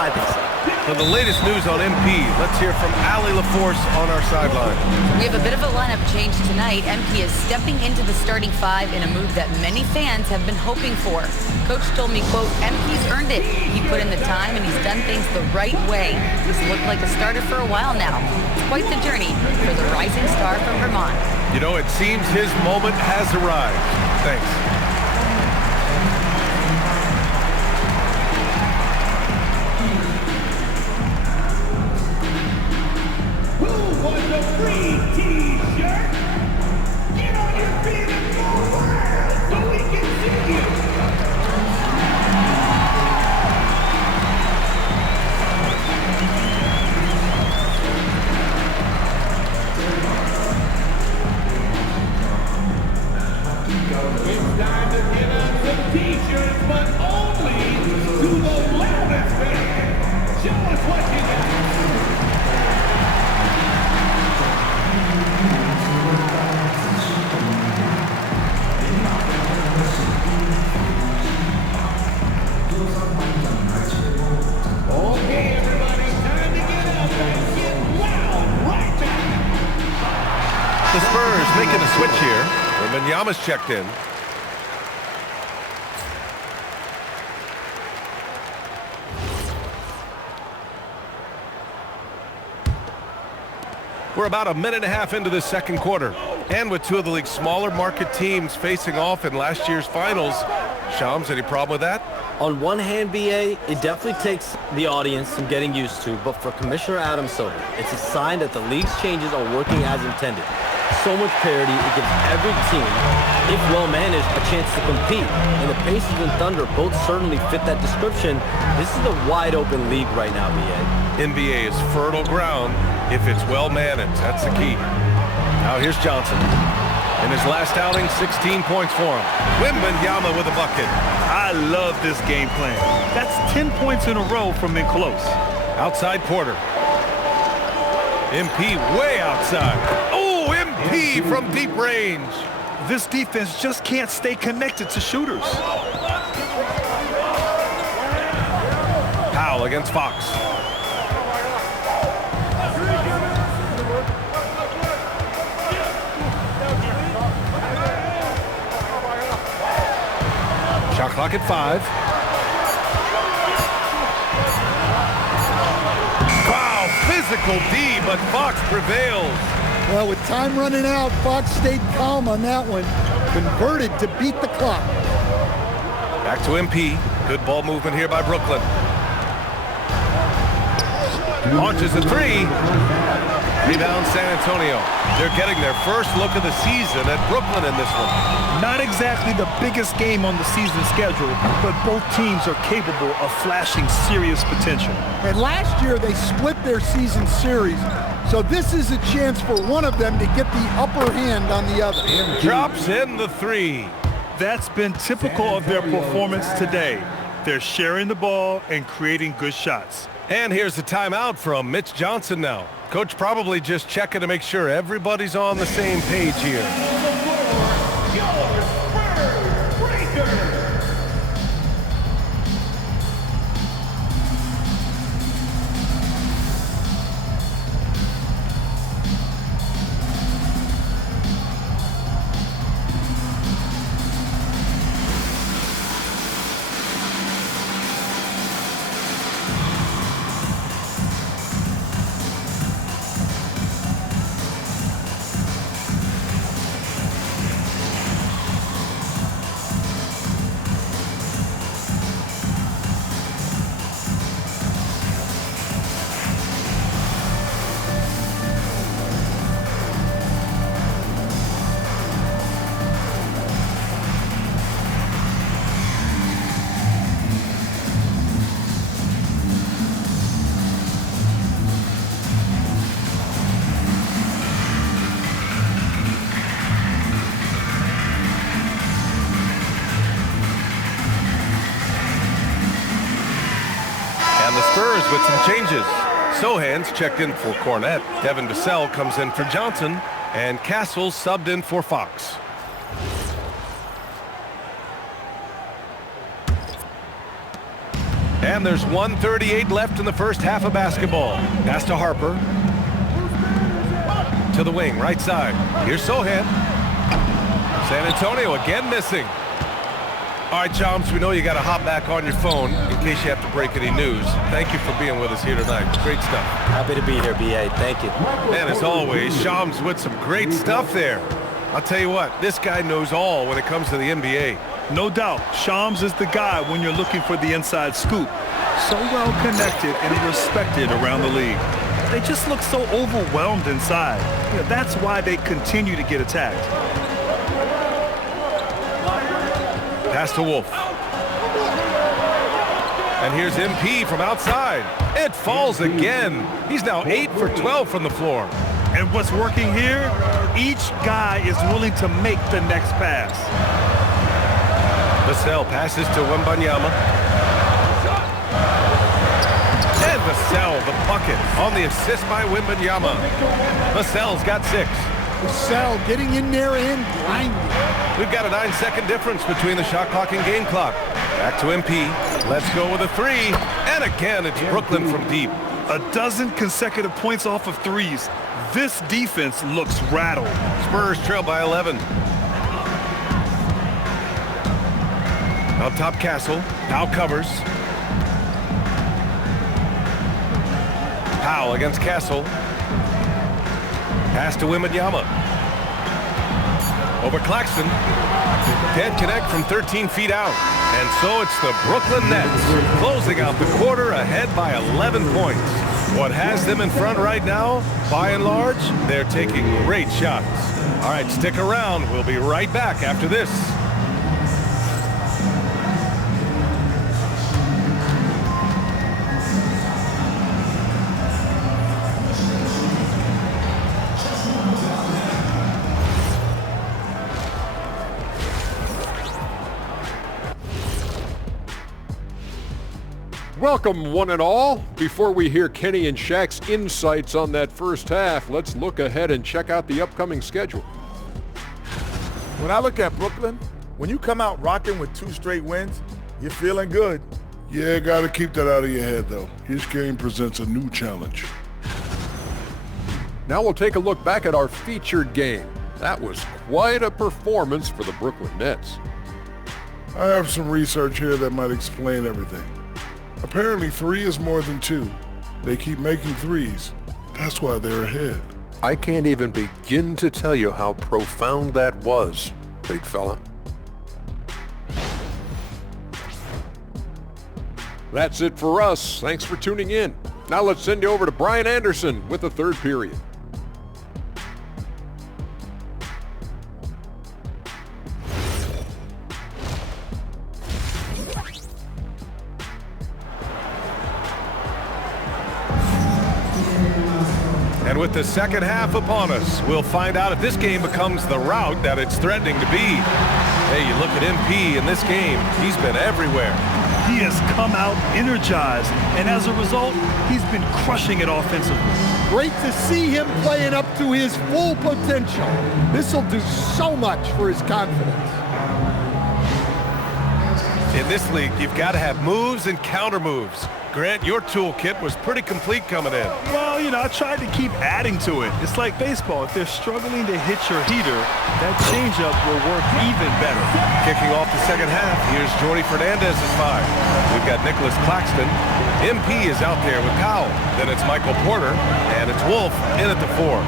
I think so. For the latest news on MP, let's hear from Allie LaForce on our sideline. We have a bit of a lineup change tonight. MP is stepping into the starting 5 in a move that many fans have been hoping for. Coach told me, quote, MP's earned it. He put in the time and he's done things the right way. He's looked like a starter for a while now. It's quite the journey for the rising star from Vermont. You know, it seems his moment has arrived. Thanks. The Spurs making a switch here. Wembanyama's checked in. We're about a minute and a half into the second quarter. And with two of the league's smaller market teams facing off in last year's finals, Shams, any problem with that? On one hand, BA, it definitely takes the audience some getting used to, but for Commissioner Adam Silver, it's a sign that the league's changes are working as intended. So much parity, it gives every team, if well managed, a chance to compete. And the Pacers and Thunder both certainly fit that description. This is a wide open league right now, BA. NBA is fertile ground if it's well managed. That's the key. Now here's Johnson. In his last outing, 16 points for him. Wembanyama with a bucket. I love this game plan. That's 10 points in a row from in close. Outside Porter. MP way outside. Oh, MP from deep range. This defense just can't stay connected to shooters. Powell against Fox. Shot clock at 5. Wow, physical D, but Fox prevails. Well, with time running out, Fox stayed calm on that one. Converted to beat the clock. Back to MP. Good ball movement here by Brooklyn. Launches a 3. Rebound San Antonio. They're getting their first look of the season at Brooklyn in this one. Not exactly the biggest game on the season schedule, but both teams are capable of flashing serious potential. And last year they split their season series. So this is a chance for one of them to get the upper hand on the other. Drops in the 3. That's been typical of their performance today. They're sharing the ball and creating good shots. And here's the timeout from Mitch Johnson now. Coach probably just checking to make sure everybody's on the same page here. Spurs with some changes. Sohan's checked in for Cornette. Devin Vassell comes in for Johnson. And Castle subbed in for Fox. And there's 1:38 left in the first half of basketball. Pass to Harper. To the wing, right side. Here's Sohan. San Antonio again missing. All right, Chomps, we know you got to hop back on your phone in case you have to break any news. Thank you for being with us here tonight. Great stuff. Happy to be here, B.A. Thank you. And as always, Chomps with some great stuff there. I'll tell you what, this guy knows all when it comes to the NBA. No doubt, Shams is the guy when you're looking for the inside scoop. So well connected and respected around the league. They just look so overwhelmed inside. You know, that's why they continue to get attacked. Pass to Wolf. And here's MP from outside. It falls again. He's now 8 for 12 from the floor. And what's working here? Each guy is willing to make the next pass. Vassell passes to Wembanyama. And Vassell, the bucket on the assist by Wembanyama. Vassell's got 6. Vassell getting in there and grinding. We've got a 9-second difference between the shot clock and game clock. Back to MP. Let's go with a 3. And again, it's Brooklyn from deep. A dozen consecutive points off of threes. This defense looks rattled. Spurs trail by 11. Up top, Castle. Now covers. Powell against Castle. Pass to Wembanyama. Over Claxton. Can't connect from 13 feet out. And so it's the Brooklyn Nets closing out the quarter ahead by 11 points. What has them in front right now, by and large, they're taking great shots. All right, stick around. We'll be right back after this. Welcome, one and all. Before we hear Kenny and Shaq's insights on that first half, let's look ahead and check out the upcoming schedule. When I look at Brooklyn, when you come out rocking with 2 straight wins, you're feeling good. Yeah, got to keep that out of your head, though. Each game presents a new challenge. Now we'll take a look back at our featured game. That was quite a performance for the Brooklyn Nets. I have some research here that might explain everything. Apparently 3 is more than 2. They keep making 3s. That's why they're ahead. I can't even begin to tell you how profound that was, big fella. That's it for us. Thanks for tuning in. Now let's send you over to Brian Anderson with the third period. And with the second half upon us, we'll find out if this game becomes the rout that it's threatening to be. Hey, you look at MP in this game, he's been everywhere. He has come out energized, and as a result, he's been crushing it offensively. Great to see him playing up to his full potential. This will do so much for his confidence. In this league, you've got to have moves and counter moves. Grant, your toolkit was pretty complete coming in. Well, you know, I tried to keep adding to it. It's like baseball. If they're struggling to hit your heater, that changeup will work even better. Kicking off the second half, here's Jordy Fernandez's 5. We've got Nicholas Claxton. MP is out there with Powell. Then it's Michael Porter, and it's Wolf in at the 4.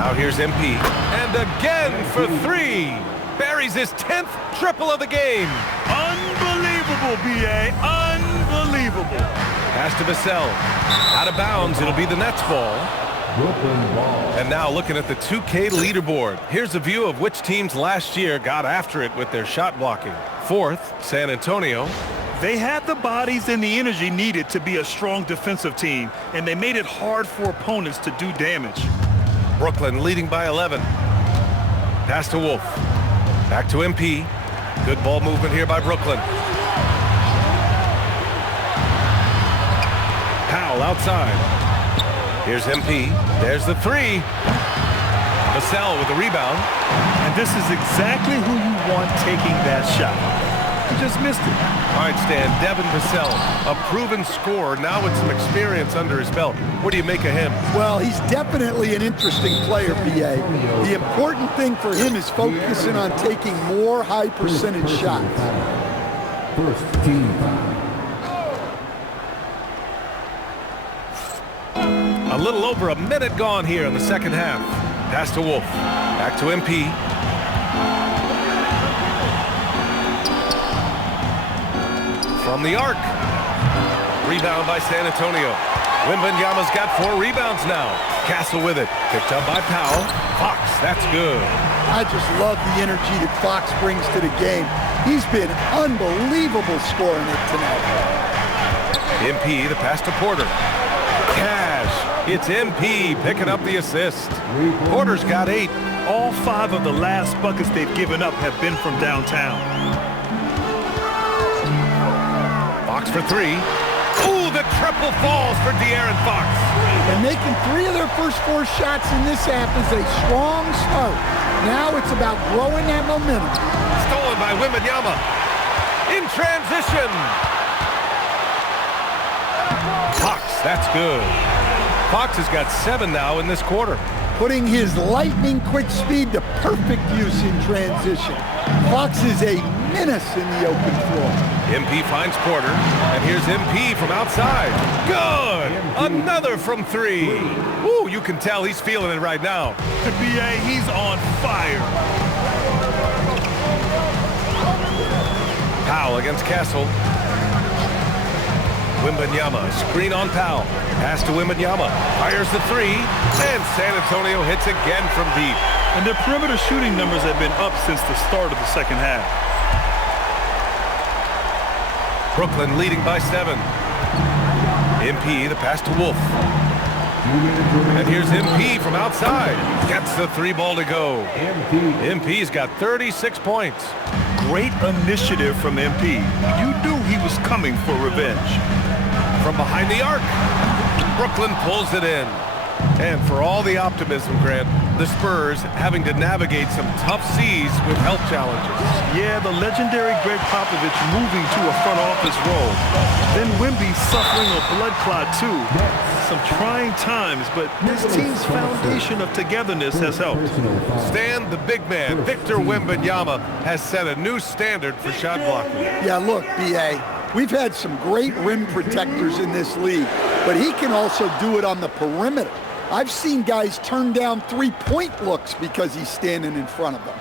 Now here's MP. And again for 3. Buries his 10th triple of the game. Unbelievable, B.A. Unbelievable. Pass to Vassell. Out of bounds. It'll be the Nets ball. And now looking at the 2K leaderboard. Here's a view of which teams last year got after it with their shot blocking. 4th, San Antonio. They had the bodies and the energy needed to be a strong defensive team, and they made it hard for opponents to do damage. Brooklyn leading by 11. Pass to Wolf. Back to MP. Good ball movement here by Brooklyn. Powell outside. Here's MP. There's the 3. Vassell with the rebound. And this is exactly who you want taking that shot. He just missed it. All right, Stan. Devin Vassell, a proven scorer, now with some experience under his belt. What do you make of him? Well, he's definitely an interesting player, B.A. The important thing for him is focusing on taking more high-percentage shots. First team foul. A little over a minute gone here in the second half. Pass to Wolf. Back to MP. From the arc. Rebound by San Antonio. Wembanyama's got 4 rebounds now. Castle with it. Picked up by Powell. Fox, that's good. I just love the energy that Fox brings to the game. He's been unbelievable scoring it tonight. MP, the pass to Porter. Cash. It's MP picking up the assist. Porter's got 8. All 5 of the last buckets they've given up have been from downtown. Fox for 3. Ooh, the triple falls for De'Aaron Fox. And making 3 of their first 4 shots in this half is a strong start. Now it's about growing that momentum. Stolen by Wembanyama. In transition. Fox, that's good. Fox has got 7 now in this quarter. Putting his lightning-quick speed to perfect use in transition. Fox is a menace in the open floor. MP finds Porter, and here's MP from outside. Good! Another from 3. Ooh, you can tell he's feeling it right now. B.A., he's on fire. Powell against Castle. Wembanyama, screen on Powell. Pass to Wembanyama. Fires the 3, and San Antonio hits again from deep. And their perimeter shooting numbers have been up since the start of the second half. Brooklyn leading by 7. MP, the pass to Wolf. And here's MP from outside. Gets the 3 ball to go. MP's got 36 points. Great initiative from MP. You knew he was coming for revenge. From behind the arc, Brooklyn pulls it in. And for all the optimism, Grant, the Spurs having to navigate some tough seas with health challenges. Yeah, the legendary Greg Popovich moving to a front office role. Then Wemby suffering a blood clot too. Some trying times, but this team's foundation of togetherness has helped. Stan, the big man, Victor Wembanyama, has set a new standard for shot blocking. Yeah, look, B.A., we've had some great rim protectors in this league, but he can also do it on the perimeter. I've seen guys turn down 3-point looks because he's standing in front of them.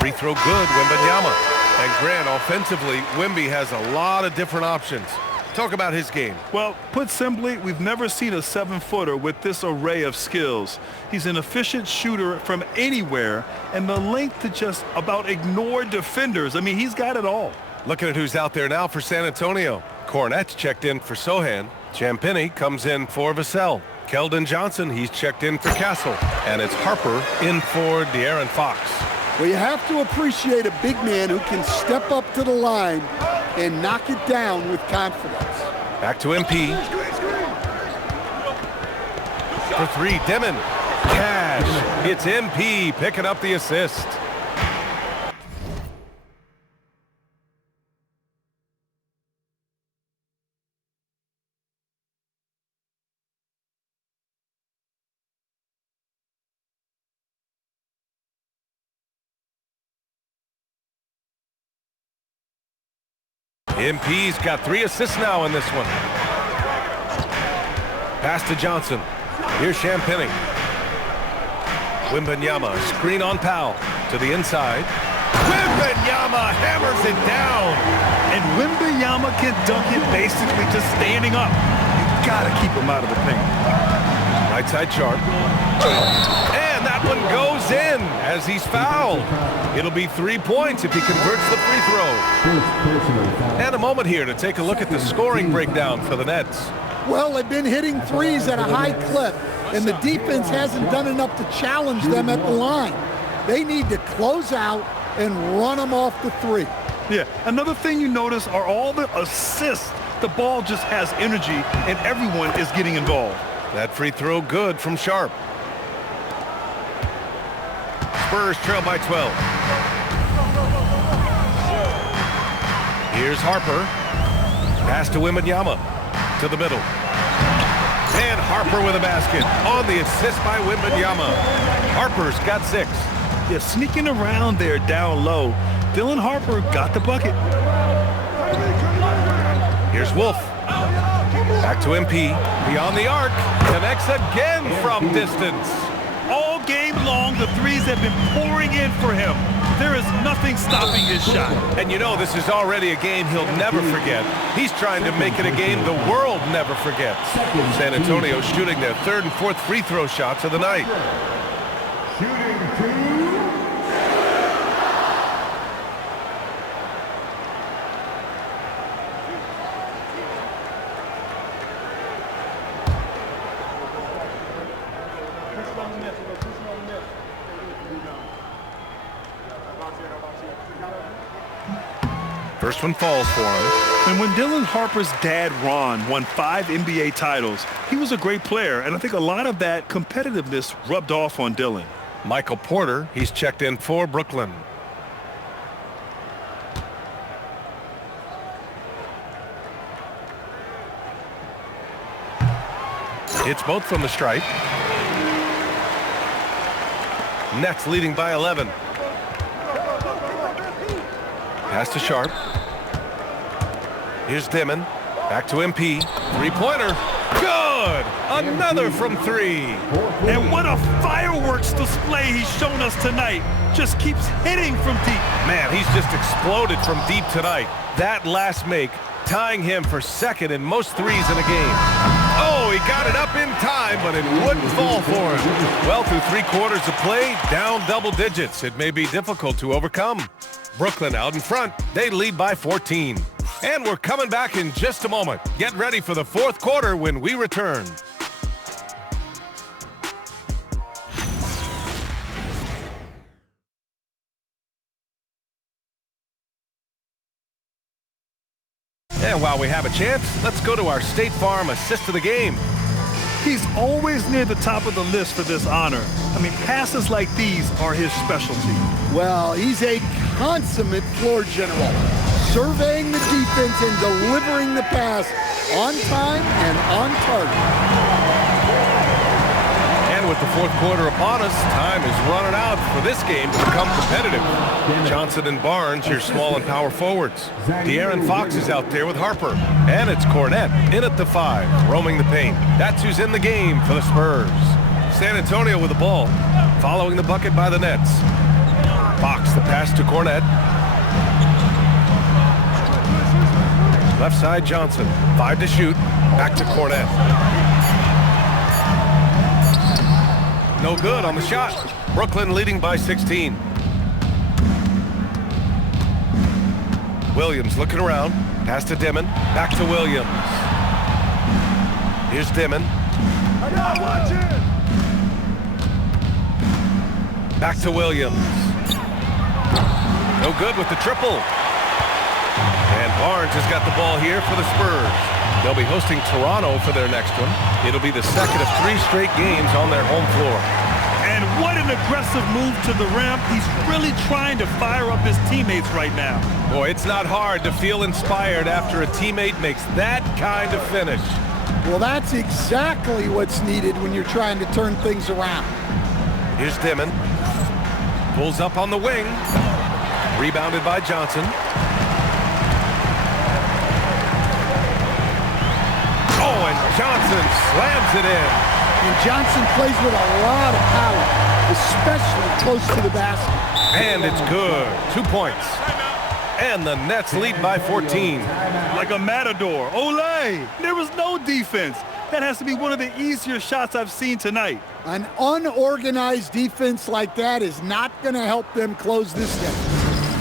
Free throw good, Wembanyama. And Grant, offensively, Wemby has a lot of different options. Talk about his game. Well, put simply, we've never seen a 7-footer with this array of skills. He's an efficient shooter from anywhere, and the length to just about ignore defenders. I mean, he's got it all. Looking at who's out there now for San Antonio. Cornette's checked in for Sohan. Champagny comes in for Vassell. Keldon Johnson, he's checked in for Castle. And it's Harper in for De'Aaron Fox. Well, you have to appreciate a big man who can step up to the line and knock it down with confidence. Back to MP. For three, Demon. Cash. It's MP picking up the assist. MP's got 3 assists now in this one. Pass to Johnson. Here's Champagny. Wembanyama, screen on Powell. To the inside. Wembanyama hammers it down. And Wembanyama can dunk it basically just standing up. You gotta keep him out of the paint. Right side Sharp. And that one goes in as he's fouled. It'll be 3 points if he converts the free throw. And a moment here to take a look at the scoring breakdown for the Nets. Well, they've been hitting threes at a high clip, and the defense hasn't done enough to challenge them at the line. They need to close out and run them off the three. Yeah, another thing you notice are all the assists. The ball just has energy, and everyone is getting involved. That free throw good from Sharp. Spurs trail by 12. Here's Harper. Pass to Wembanyama. To the middle. And Harper with a basket on the assist by Wembanyama. Harper's got 6. Yeah, sneaking around there down low. Dylan Harper got the bucket. Here's Wolf. Back to MP. Beyond the arc. Connects again from distance. All game long, the threes have been pouring in for him. There is nothing stopping his shot. And you know this is already a game he'll never forget. He's trying to make it a game the world never forgets. San Antonio shooting their 3rd and 4th free throw shots of the night. First one falls for him. And when Dylan Harper's dad, Ron, won 5 NBA titles, he was a great player, and I think a lot of that competitiveness rubbed off on Dylan. Michael Porter, he's checked in for Brooklyn. It's both from the stripe. Nets leading by 11. Pass to Sharp. Here's Demon. Back to MP. 3-pointer. Good! Another from 3. And what a fireworks display he's shown us tonight. Just keeps hitting from deep. Man, he's just exploded from deep tonight. That last make, tying him for 2nd in most threes in a game. Oh, he got it up in time, but it wouldn't fall for him. Well, through 3 quarters of play, down double digits. It may be difficult to overcome. Brooklyn out in front. They lead by 14. And we're coming back in just a moment. Get ready for the 4th quarter when we return. And while we have a chance, let's go to our State Farm assist of the game. He's always near the top of the list for this honor. I mean, passes like these are his specialty. Well, he's a consummate floor general, surveying the defense and delivering the pass on time and on target. And with the 4th quarter upon us, time is running out for this game to become competitive. Johnson and Barnes, your small and power forwards. De'Aaron Fox is out there with Harper. And it's Cornette in at the 5, roaming the paint. That's who's in the game for the Spurs. San Antonio with the ball, following the bucket by the Nets. Fox, the pass to Cornette. Left side, Johnson. 5 to shoot. Back to Cornette. No good on the shot. Brooklyn leading by 16. Williams looking around. Pass to Dimon. Back to Williams. Here's Dimon. Back to Williams. No good with the triple. And Barnes has got the ball here for the Spurs. They'll be hosting Toronto for their next one. It'll be the second of 3 straight games on their home floor. And what an aggressive move to the rim. He's really trying to fire up his teammates right now. Boy, it's not hard to feel inspired after a teammate makes that kind of finish. Well, that's exactly what's needed when you're trying to turn things around. Here's Dimon. Pulls up on the wing. Rebounded by Johnson. Oh, and Johnson slams it in. And Johnson plays with a lot of power, especially close to the basket. And it's good. 2 points. And the Nets lead by 14. Like a matador. Olay! There was no defense. That has to be one of the easier shots I've seen tonight. An unorganized defense like that is not going to help them close this game.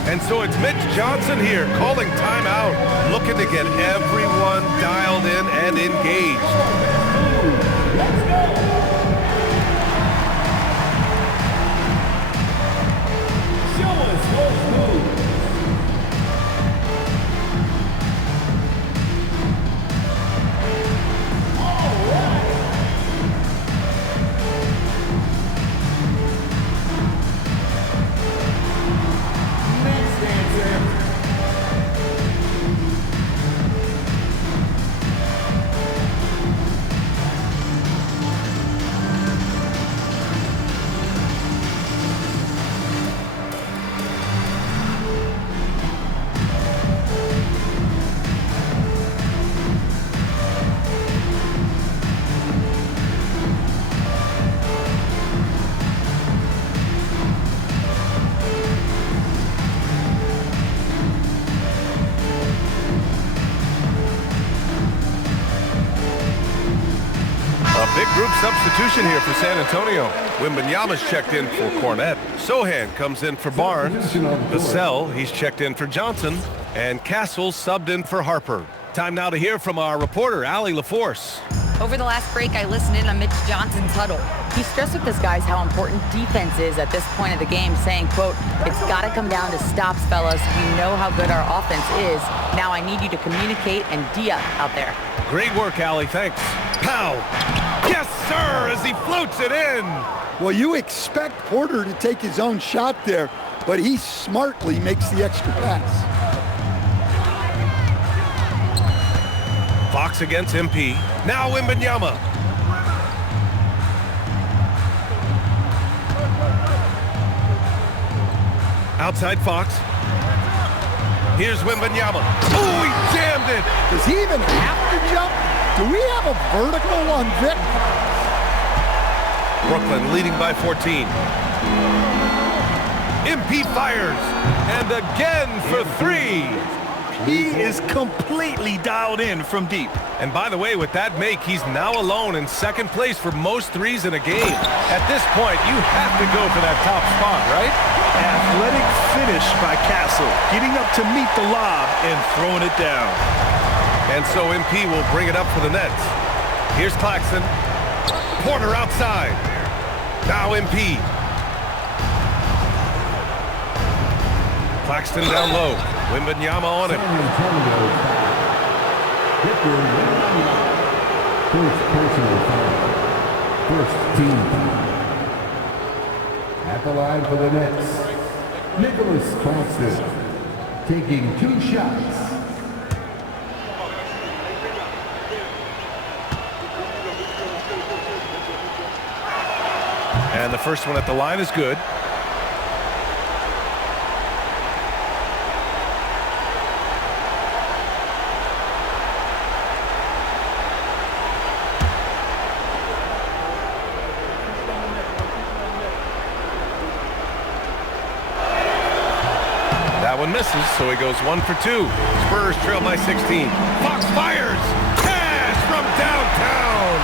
And so it's Mitch Johnson here calling timeout, looking to get everyone dialed in and engaged. Big group substitution here for San Antonio. Wembanyama's checked in for Cornette. Sohan comes in for Barnes. Vassell, he's checked in for Johnson. And Castle subbed in for Harper. Time now to hear from our reporter, Allie LaForce. Over the last break, I listened in on Mitch Johnson's huddle. He stressed with his guys how important defense is at this point of the game, saying, quote, "It's got to come down to stops, fellas. We know how good our offense is. Now I need you to communicate and D-up out there." Great work, Allie. Thanks. Pow! Yes, sir, as he floats it in. Well, you expect Porter to take his own shot there, but he smartly makes the extra pass. Fox against MP. Now Wembanyama. Outside Fox. Here's Wembanyama. Oh, he jammed it. Does he even have to jump? Do we have a vertical on Vic? Brooklyn leading by 14. MP fires. And again for 3. He is completely dialed in from deep. And by the way, with that make, he's now alone in second place for most threes in a game. At this point, you have to go for that top spot, right? Athletic finish by Castle, getting up to meet the lob and throwing it down. And so MP will bring it up for the Nets. Here's Claxton. Porter outside. Now MP. Claxton down low. Wembanyama on it. First personal foul. First team foul. At the line for the Nets, Nicholas Claxton, taking 2 shots. And the first one at the line is good. one misses, so he goes 1 for 2. Spurs trail by 16. Fox fires! Cash from downtown!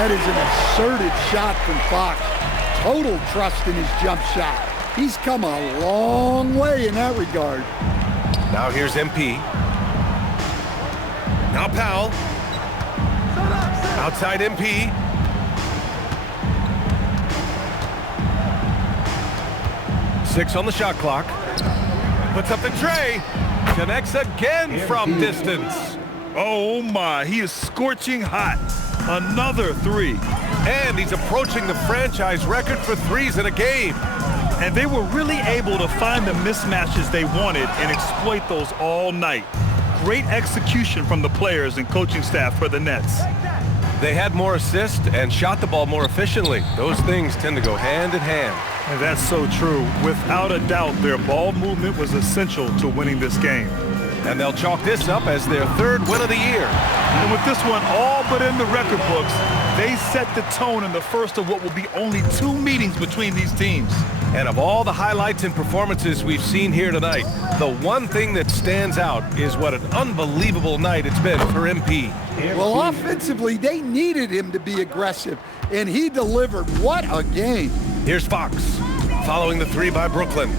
That is an asserted shot from Fox. Total trust in his jump shot. He's come a long way in that regard. Now here's MP. Now Powell. Outside MP. Six on the shot clock. Puts up the tray. Connects again from distance. Oh my, he is scorching hot. Another 3. And he's approaching the franchise record for threes in a game. And they were really able to find the mismatches they wanted and exploit those all night. Great execution from the players and coaching staff for the Nets. They had more assists and shot the ball more efficiently. Those things tend to go hand in hand. And that's so true. Without a doubt, their ball movement was essential to winning this game. And they'll chalk this up as their 3rd win of the year. And with this one all but in the record books, they set the tone in the first of what will be only 2 meetings between these teams. And of all the highlights and performances we've seen here tonight, the one thing that stands out is what an unbelievable night it's been for MP. Well, offensively, they needed him to be aggressive, and he delivered. What a game. Here's Fox, following the 3 by Brooklyn.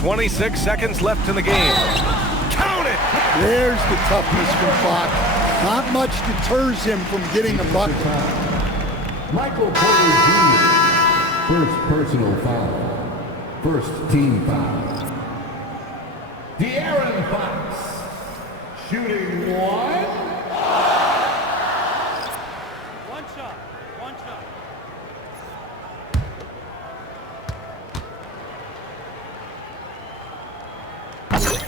26 seconds left in the game. Count it! There's the toughness from Fox. Not much deters him from getting a bucket. Michael Porter Jr. First personal foul. First team foul. De'Aaron Fox. Shooting 1.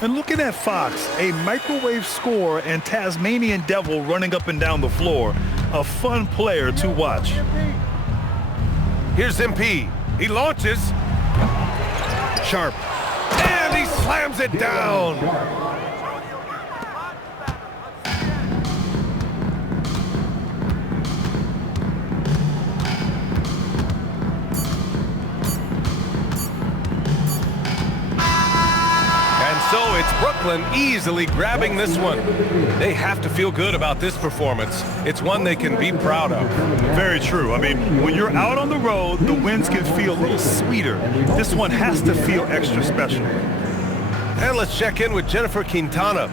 And looking at Fox, a microwave scorer and Tasmanian devil running up and down the floor. A fun player to watch. Here's MP. He launches. Sharp. And he slams it down. So it's Brooklyn easily grabbing this one. They have to feel good about this performance. It's one they can be proud of. Very true. I mean, when you're out on the road, the wins can feel a little sweeter. This one has to feel extra special. And let's check in with Jennifer Quintana.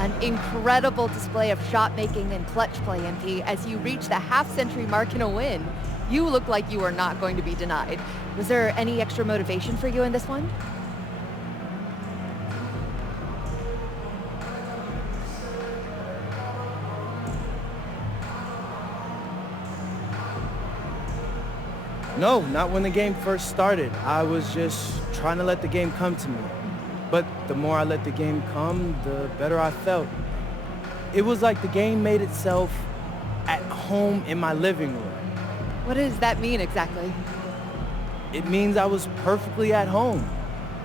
An incredible display of shot making and clutch play, MP, as you reach the half-century mark in a win. You look like you are not going to be denied. Was there any extra motivation for you in this one? No, not when the game first started. I was just trying to let the game come to me. But the more I let the game come, the better I felt. It was like the game made itself at home in my living room. What does that mean exactly? It means I was perfectly at home,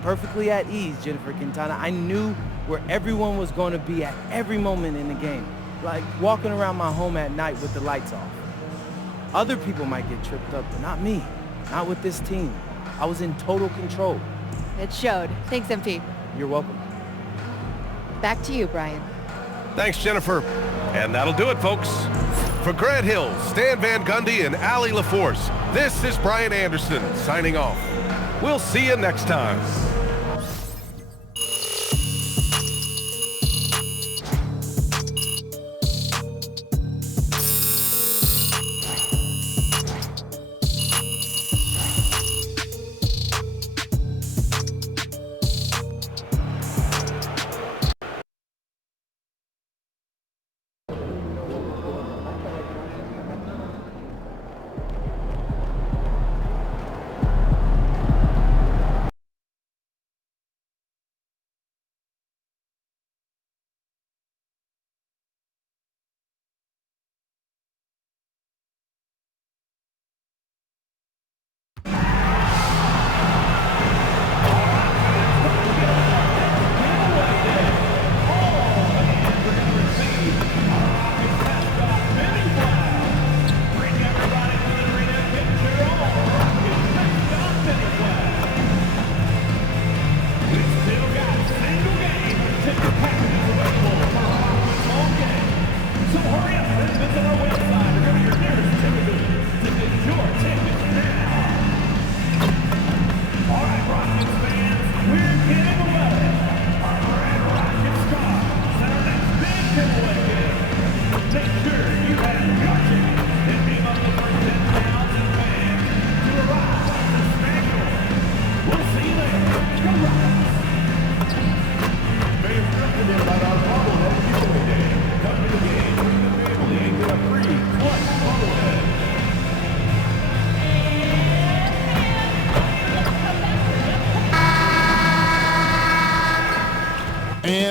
perfectly at ease, Jennifer Quintana. I knew where everyone was going to be at every moment in the game, like walking around my home at night with the lights off. Other people might get tripped up, but not me, not with this team. I was in total control. It showed. Thanks, MP. You're welcome. Back to you, Brian. Thanks, Jennifer. And that'll do it, folks. For Grant Hill, Stan Van Gundy, and Allie LaForce, this is Brian Anderson signing off. We'll see you next time.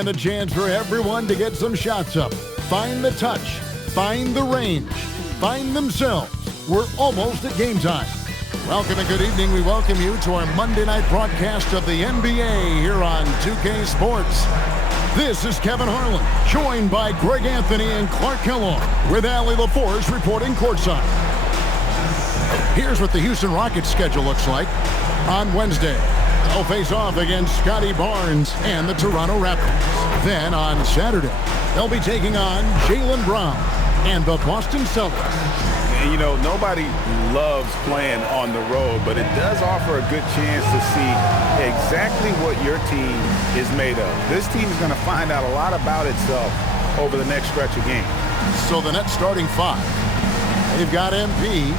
And a chance for everyone to get some shots up. Find the touch. Find the range. Find themselves. We're almost at game time. Welcome and good evening. We welcome you to our Monday night broadcast of the NBA here on 2K Sports. This is Kevin Harlan, joined by Greg Anthony and Clark Kellogg, with Allie LaForce reporting courtside. Here's what the Houston Rockets schedule looks like. On Wednesday, they'll face off against Scotty Barnes and the Toronto Raptors. Then on Saturday, they'll be taking on Jaylen Brown and the Boston Celtics. You know, nobody loves playing on the road, but it does offer a good chance to see exactly what your team is made of. This team is going to find out a lot about itself over the next stretch of games. So the Nets starting five. They've got MP.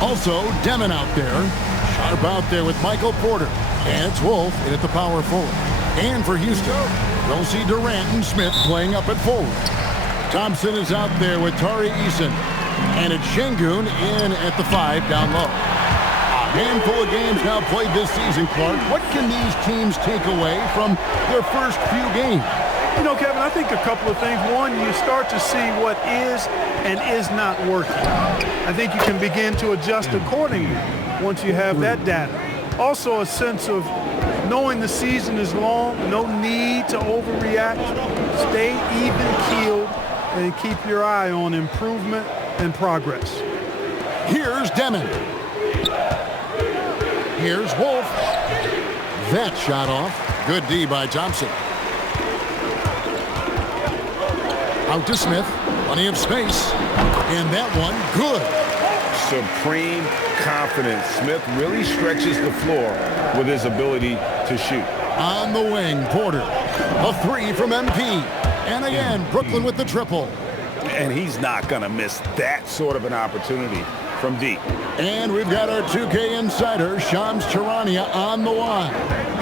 Also, Demon out there. Sharp out there with Michael Porter. And it's Wolf in at the power forward. And for Houston, we'll see Durant and Smith playing up at forward. Thompson is out there with Tari Eason. And it's Şengün in at the 5 down low. A handful of games now played this season, Clark. What can these teams take away from their first few games? You know, Kevin, I think a couple of things. One, you start to see what is and is not working. I think you can begin to adjust accordingly once you have that data. Also, a sense of knowing the season is long, no need to overreact. Stay even-keeled and keep your eye on improvement and progress. Here's Demon. Here's Wolf. That shot off. Good D by Thompson. Out to Smith. Plenty of space. And that one, good. Supreme confidence. Smith really stretches the floor with his ability to shoot. On the wing, Porter. A 3 from MP. And again, Brooklyn with the triple. And he's not going to miss that sort of an opportunity from deep. And we've got our 2K insider, Shams Charania, on the line.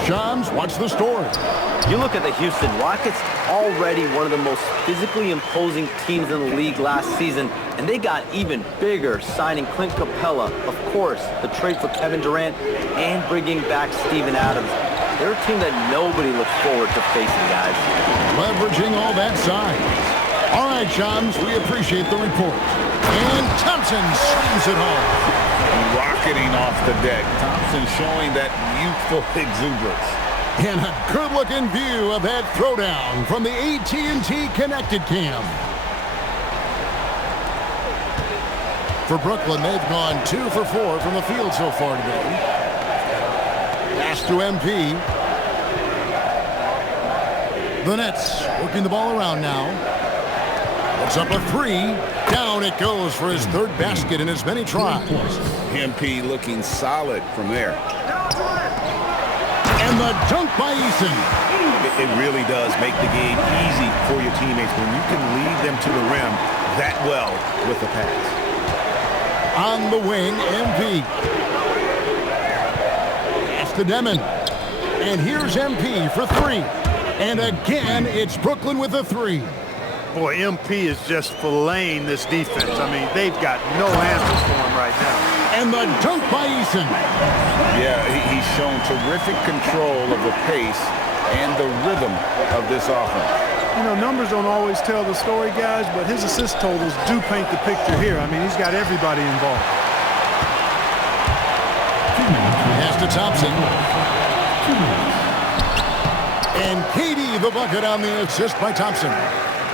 Shams, what's the story? You look at the Houston Rockets, already one of the most physically imposing teams in the league last season, and they got even bigger, signing Clint Capella, of course, the trade for Kevin Durant, and bringing back Steven Adams. They're a team that nobody looks forward to facing, guys. Leveraging all that size. All right, Shams, we appreciate the report. And Thompson slams it home. Rocketing off the deck. Thompson showing that youthful exuberance. And a good-looking view of that throwdown from the AT&T Connected Cam. For Brooklyn, they've gone 2 for 4 from the field so far today. Pass to MP. The Nets working the ball around now. It's up a 3. Down it goes for his third basket in as many tries. MP looking solid from there. And the dunk by Eason. It really does make the game easy for your teammates when you can lead them to the rim that well with the pass. On the wing, MP. Pass to Demon. And here's MP for 3. And again, it's Brooklyn with a 3. Boy, MP is just filleting this defense. I mean, they've got no answers for him right now. And the dunk by Eason. Yeah, he's shown terrific control of the pace and the rhythm of this offense. You know, numbers don't always tell the story, guys, but his assist totals do paint the picture here. I mean, he's got everybody involved. Pass to Thompson. And KD the bucket on the assist by Thompson.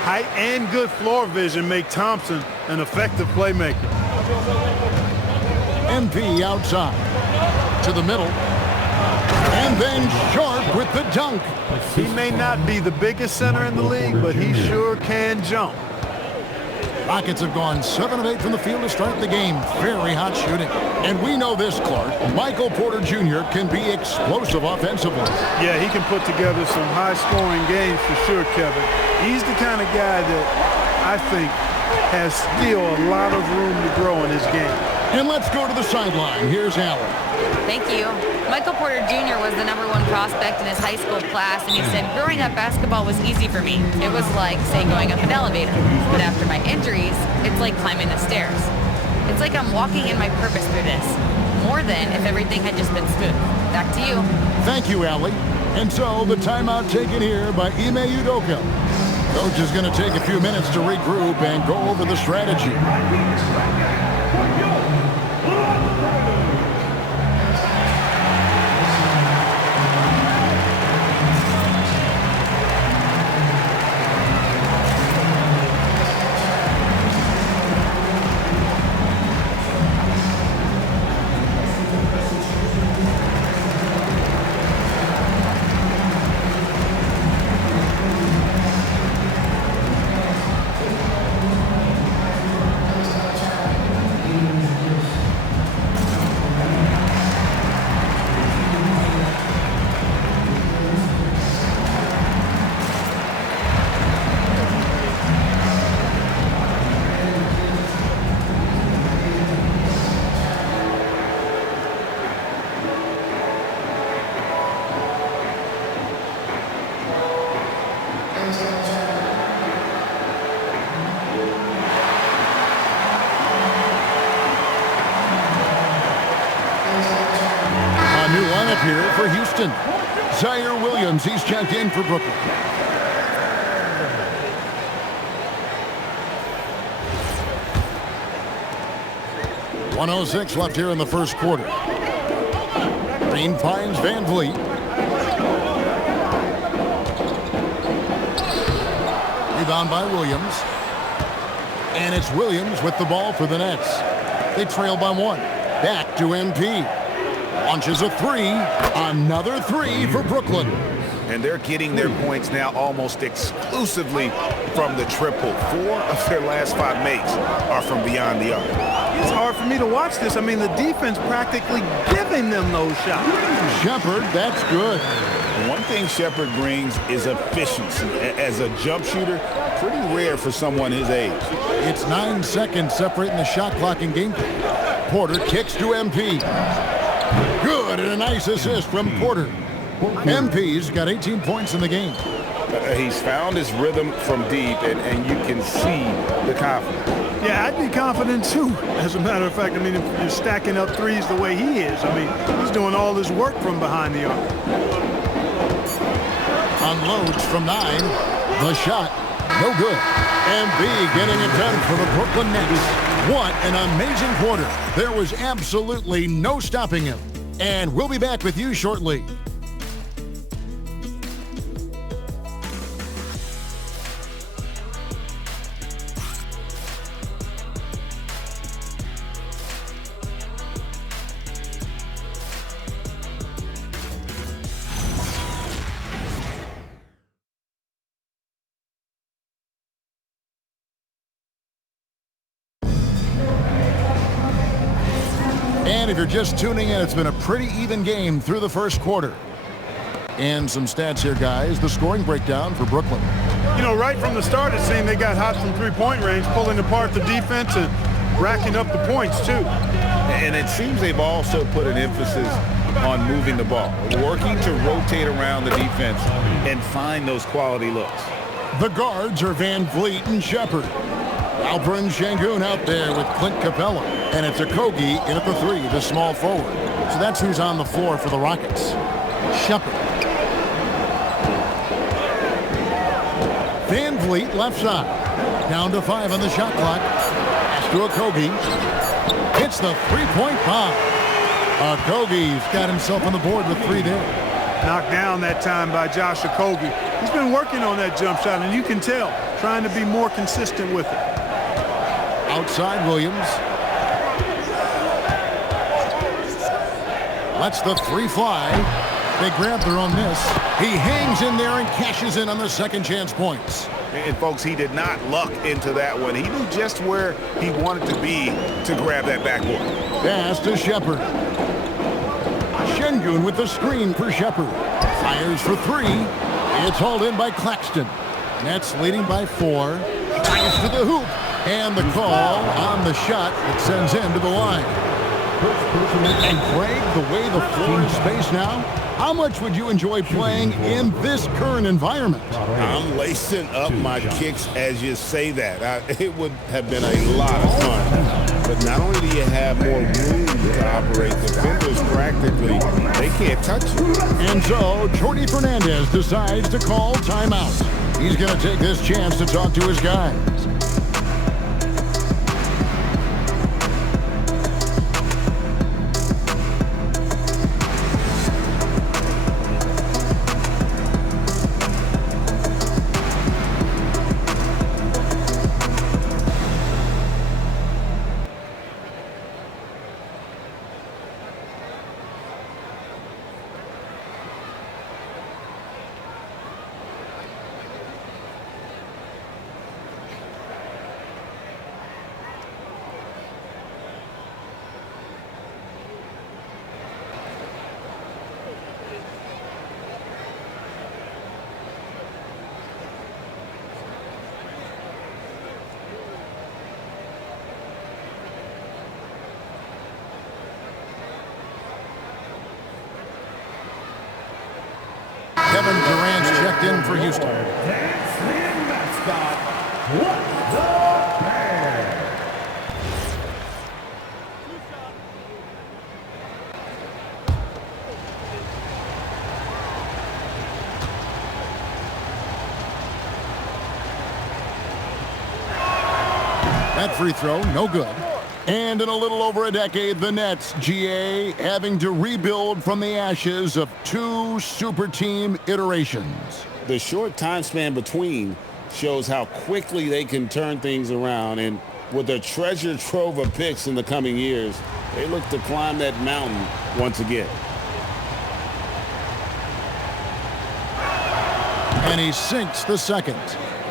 Height and good floor vision make Thompson an effective playmaker. MP outside to the middle. And then Sharp with the dunk. He may not be the biggest center in the league, but he sure can jump. Rockets have gone 7 of 8 from the field to start the game. Very hot shooting. And we know this, Clark. Michael Porter Jr. can be explosive offensively. Yeah, he can put together some high-scoring games for sure, Kevin. He's the kind of guy that I think has still a lot of room to grow in his game. And let's go to the sideline. Here's Allen. Thank you. Michael Porter Jr. was the #1 prospect in his high school class, and he said, growing up, basketball was easy for me. It was like, say, going up an elevator. But after my injuries, it's like climbing the stairs. It's like I'm walking in my purpose through this. More than if everything had just been smooth. Back to you. Thank you, Allie. And so the timeout taken here by Ime Udoka. Coach is going to take a few minutes to regroup and go over the strategy. Here for Houston. Zaire Williams, he's checked in for Brooklyn. .106 left here in the first quarter. Green finds Van Vliet. Rebound by Williams. And it's Williams with the ball for the Nets. They trail by 1. Back to MP. Launches a 3. Another 3 for Brooklyn. And they're getting their points now almost exclusively from the triple. 4 of their last 5 makes are from beyond the arc. It's hard for me to watch this. I mean, the defense practically giving them those shots. Shepard, that's good. One thing Shepard brings is efficiency. As a jump shooter, pretty rare for someone his age. It's 9 seconds separating the shot clock and game clock. Porter kicks to MP. Good, and a nice assist from Porter. MP's got 18 points in the game. He's found his rhythm from deep, and you can see the confidence. Yeah, I'd be confident too. As a matter of fact, I mean, if you're stacking up threes the way he is, I mean, he's doing all his work from behind the arc. Unloads from 9. The shot, no good. MB getting it done for the Brooklyn Nets. What an amazing quarter. There was absolutely no stopping him. And we'll be back with you shortly. And if you're just tuning in, it's been a pretty even game through the first quarter. And some stats here, guys. The scoring breakdown for Brooklyn. You know, right from the start, it seemed they got hot from three-point range, pulling apart the defense and racking up the points, too. And it seems they've also put an emphasis on moving the ball, working to rotate around the defense and find those quality looks. The guards are Van Vliet and Shepard. Alperen Sengun out there with Clint Capella. And it's Okogie in at the 3, the small forward. So that's who's on the floor for the Rockets. Shepard. Van Vliet left side. Down to 5 on the shot clock. Pass to Okogie. Hits the three-point bomb. Okogie's got himself on the board with 3 there. Knocked down that time by Josh Okogie. He's been working on that jump shot, and you can tell, trying to be more consistent with it. Outside Williams. Lets the 3 fly. They grab their own miss. He hangs in there and cashes in on the second chance points. And folks, he did not luck into that one. He knew just where he wanted to be to grab that backboard. Pass to Shepard. Sengun with the screen for Shepard. Fires for 3. It's hauled in by Claxton. Nets leading by 4. Fires to the hoop. And the call on the shot that sends him to the line. And Craig, the way the floor is spaced now, How much would you enjoy playing in this current environment? I'm lacing up my kicks as you say that. It would have been a lot of fun. But not only do you have more room to operate, defenders practically, they can't touch you. And so, Jordy Fernandez decides to call timeout. He's going to take this chance to talk to his guys. Kevin Durant's checked in for Houston. That free throw, no good. And in a little over a decade, the Nets, GA, having to rebuild from the ashes of 2 super team iterations. The short time span between shows how quickly they can turn things around, and with a treasure trove of picks in the coming years, they look to climb that mountain once again. And he sinks the second.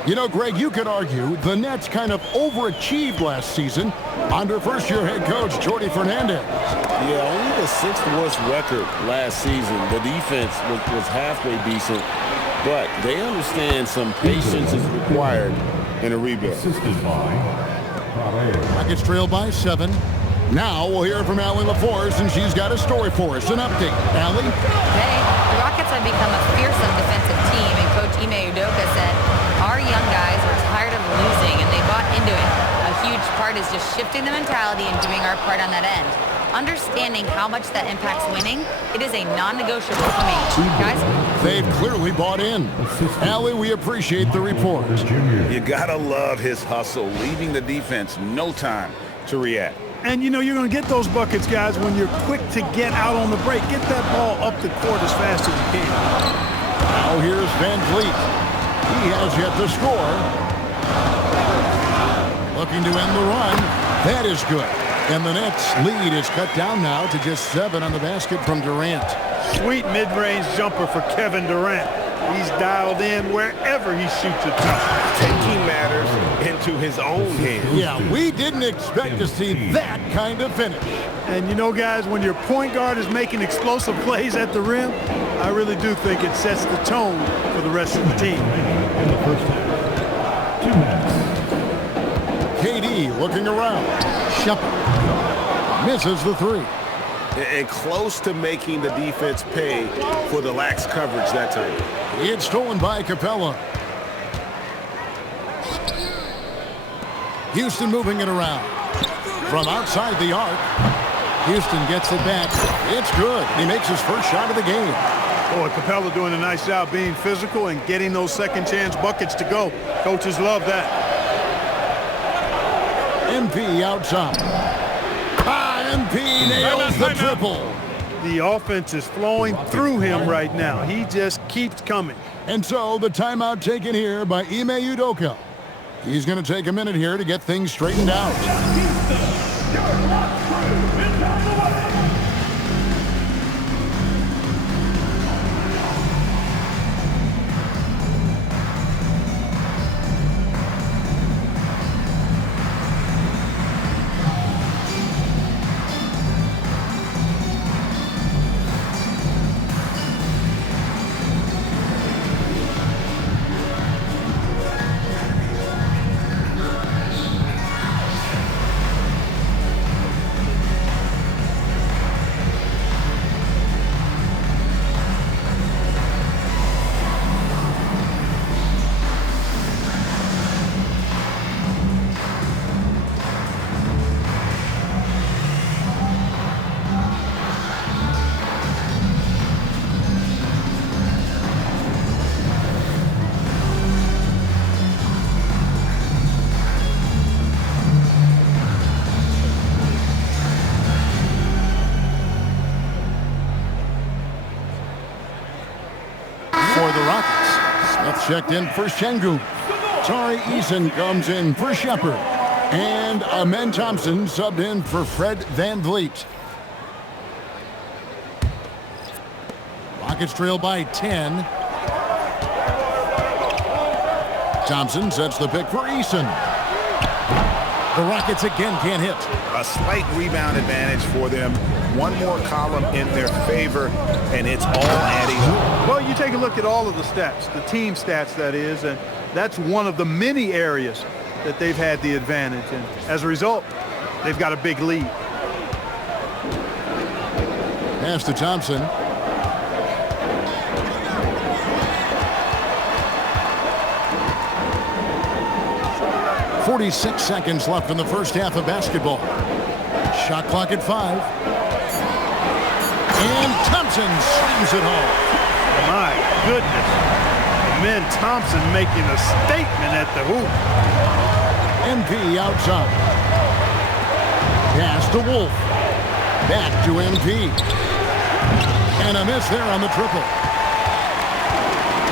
You know, Greg, you could argue the Nets kind of overachieved last season under first-year head coach Jordy Fernandez. Yeah, only the 6th worst record last season. The defense was halfway decent, but they understand some patience is required in a rebuild. Rockets trail by 7. Now we'll hear from Allie LaForce, and she's got a story for us. An update. Allie? Hey, the Rockets have become a fearsome defensive team, and Coach Ime Udoka said, our young guys are tired of losing, and they bought into it. A huge part is just shifting the mentality and doing our part on that end. Understanding how much that impacts winning, it is a non-negotiable for me. Guys? They've clearly bought in. Allie, we appreciate the report. You gotta love his hustle, leaving the defense no time to react. And, you know, you're going to get those buckets, guys, when you're quick to get out on the break. Get that ball up the court as fast as you can. Now here's Van Vliet. He has yet to score. Looking to end the run. That is good. And the Nets' lead is cut down now to just 7 on the basket from Durant. Sweet mid-range jumper for Kevin Durant. He's dialed in wherever he shoots it from. Taking matters into his own hands. Yeah, we didn't expect to see that kind of finish. And you know, guys, when your point guard is making explosive plays at the rim, I really do think it sets the tone for the rest of the team. In the first half, 2 minutes. KD looking around. Shepard misses the 3. And close to making the defense pay for the lax coverage that time. It's stolen by Capella. Houston moving it around. From outside the arc, Houston gets it back. It's good. He makes his first shot of the game. Boy, Capella doing a nice job being physical and getting those second chance buckets to go. Coaches love that. MP outside. MP nails the triple. The offense is flowing through him right now. He just keeps coming. And so the timeout taken here by Ime Udoka. He's going to take a minute here to get things straightened out. checked in for Şengün. Tari Eason comes in for Shepard. And Amen Thompson subbed in for Fred VanVleet. Rockets trail by 10. Thompson sets the pick for Eason. The Rockets again can't hit. A slight rebound advantage for them. One more column in their favor, and it's all adding up. Well, you take a look at all of the stats, the team stats that is, and that's one of the many areas that they've had the advantage. And as a result, they've got a big lead. Pass to Thompson. "46 seconds left in the first half of basketball. Shot clock at 5. And Thompson slams it home. My goodness. Amen Thompson making a statement at the hoop. MP outside. Pass to Wolf. Back to MP. And a miss there on the triple.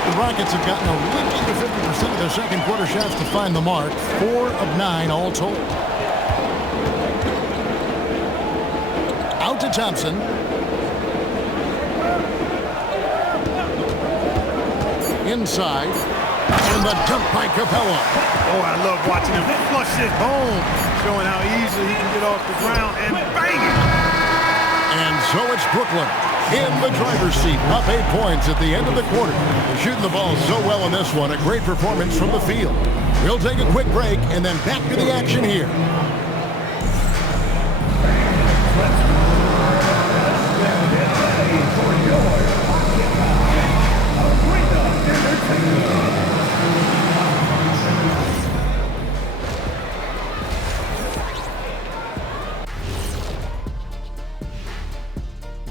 The Rockets have gotten a little under 50% of their second quarter shots to find the mark. 4 of 9 all told. Out to Thompson. Inside. And the dunk by Capella. Oh, I love watching him flush it home, showing how easily he can get off the ground and bang it. And so it's Brooklyn in the driver's seat, up 8 points at the end of the quarter. They're shooting the ball so well in this one. A great performance from the field. We'll take a quick break and then back to the action here.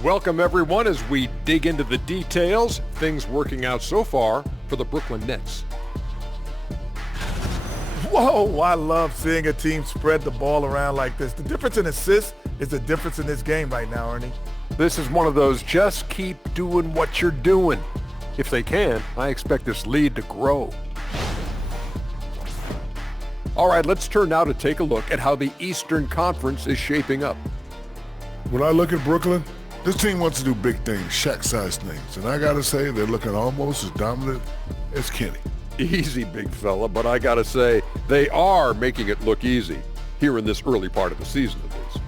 Welcome, everyone, as we dig into the details. Things working out so far for the Brooklyn Nets. Whoa, I love seeing a team spread the ball around like this. The difference in assists is the difference in this game right now, Ernie. This is one of those just keep doing what you're doing. If they can, I expect this lead to grow. All right, let's turn now to take a look at how the Eastern Conference is shaping up. When I look at Brooklyn, this team wants to do big things, Shaq-sized things. And I got to say, they're looking almost as dominant as Kenny. Easy, big fella, but I got to say, they are making it look easy here in this early part of the season at least.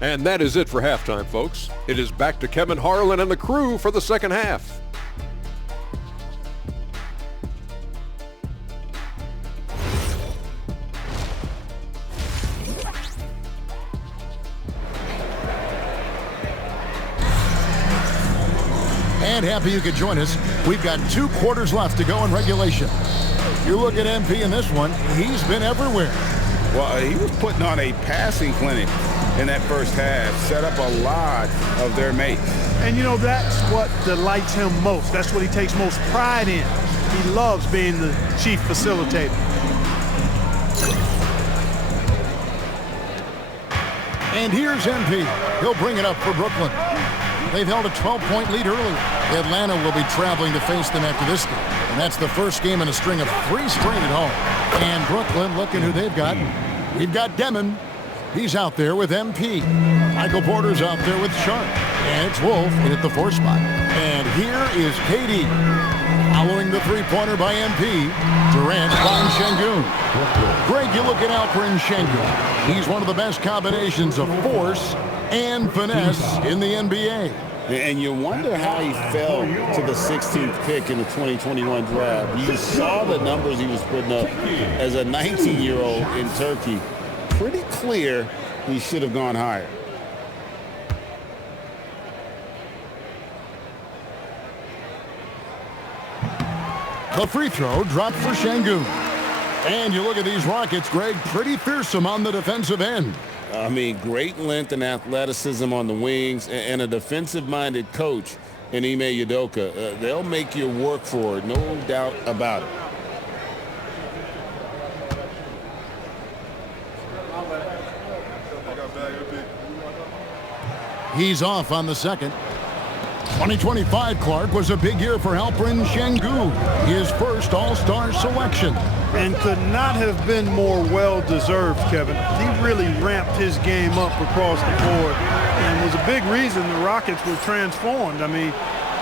And that is it for halftime, folks. It is back to Kevin Harlan and the crew for the second half. And happy you could join us. We've got 2 quarters left to go in regulation. You look at MP in this one, he's been everywhere. Well, he was putting on a passing clinic in that first half, set up a lot of their mates. And you know, that's what delights him most. That's what he takes most pride in. He loves being the chief facilitator. And here's MP. He'll bring it up for Brooklyn. They've held a 12-point lead earlier. Atlanta will be traveling to face them after this game. And that's the first game in a string of 3 straight at home. And Brooklyn, looking who they've got. We've got Demon. He's out there with MP. Michael Porter's out there with Sharp. And it's Wolf in at the 4 spot. And here is KD. Following the 3-pointer by MP. Durant finds Şengün. Greg, you looking out for Şengün. He's one of the best combinations of force and finesse in the NBA. And you wonder how he fell to the 16th pick in the 2021 draft. You saw the numbers he was putting up as a 19-year-old in Turkey. Pretty clear he should have gone higher. The free throw dropped for Şengün. And you look at these Rockets, Greg, pretty fearsome on the defensive end. I mean, great length and athleticism on the wings, and a defensive-minded coach in Ime Udoka. They'll make you work for it, no doubt about it. He's off on the second. 2025, Clark, was a big year for Alperen Sengun, his first All-Star selection. And could not have been more well-deserved, Kevin. He really ramped his game up across the board and was a big reason the Rockets were transformed. I mean,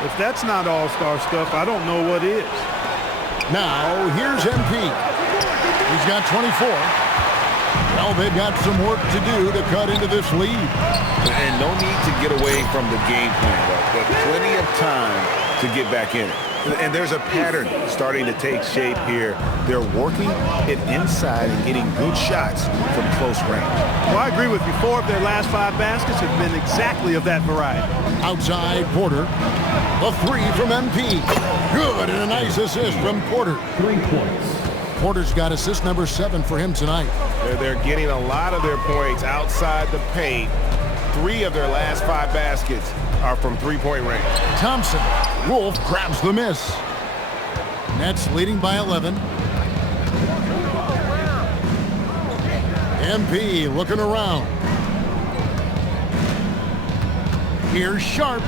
if that's not All-Star stuff, I don't know what is. Now, here's MP. He's got 24. Well, they've got some work to do to cut into this lead. And no need to get away from the game plan, but plenty of time to get back in it. And there's a pattern starting to take shape here. They're working it inside and getting good shots from close range. Well, I agree with you. 4 of their last 5 baskets have been exactly of that variety. Outside Porter. A 3 from MP. Good, and a nice assist from Porter. 3 points. Porter's got assist number 7 for him tonight. They're getting a lot of their points outside the paint. 3 of their last 5 baskets are from three-point range. Thompson. Wolf grabs the miss. Nets leading by 11. MP looking around. Here's Sharp.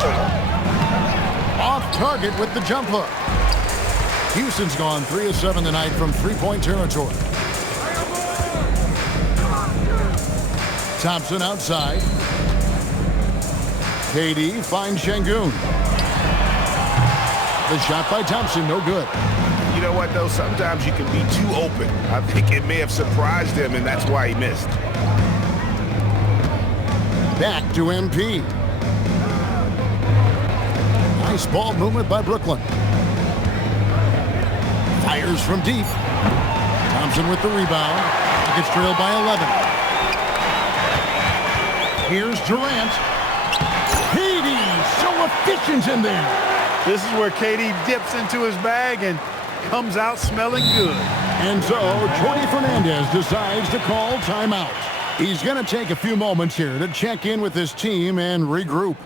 Off target with the jump hook. Houston's gone 3 of 7 tonight from three-point territory. Thompson outside. KD finds Sengun. The shot by Thompson, no good. You know what, though? Sometimes you can be too open. I think it may have surprised him, and that's why he missed. Back to MP. Nice ball movement by Brooklyn. Fires from deep. Thompson with the rebound. Rockets trail by 11. Here's Durant. KD, so efficient in there. This is where KD dips into his bag and comes out smelling good. And so Jordi Fernandez decides to call timeout. He's going to take a few moments here to check in with his team and regroup.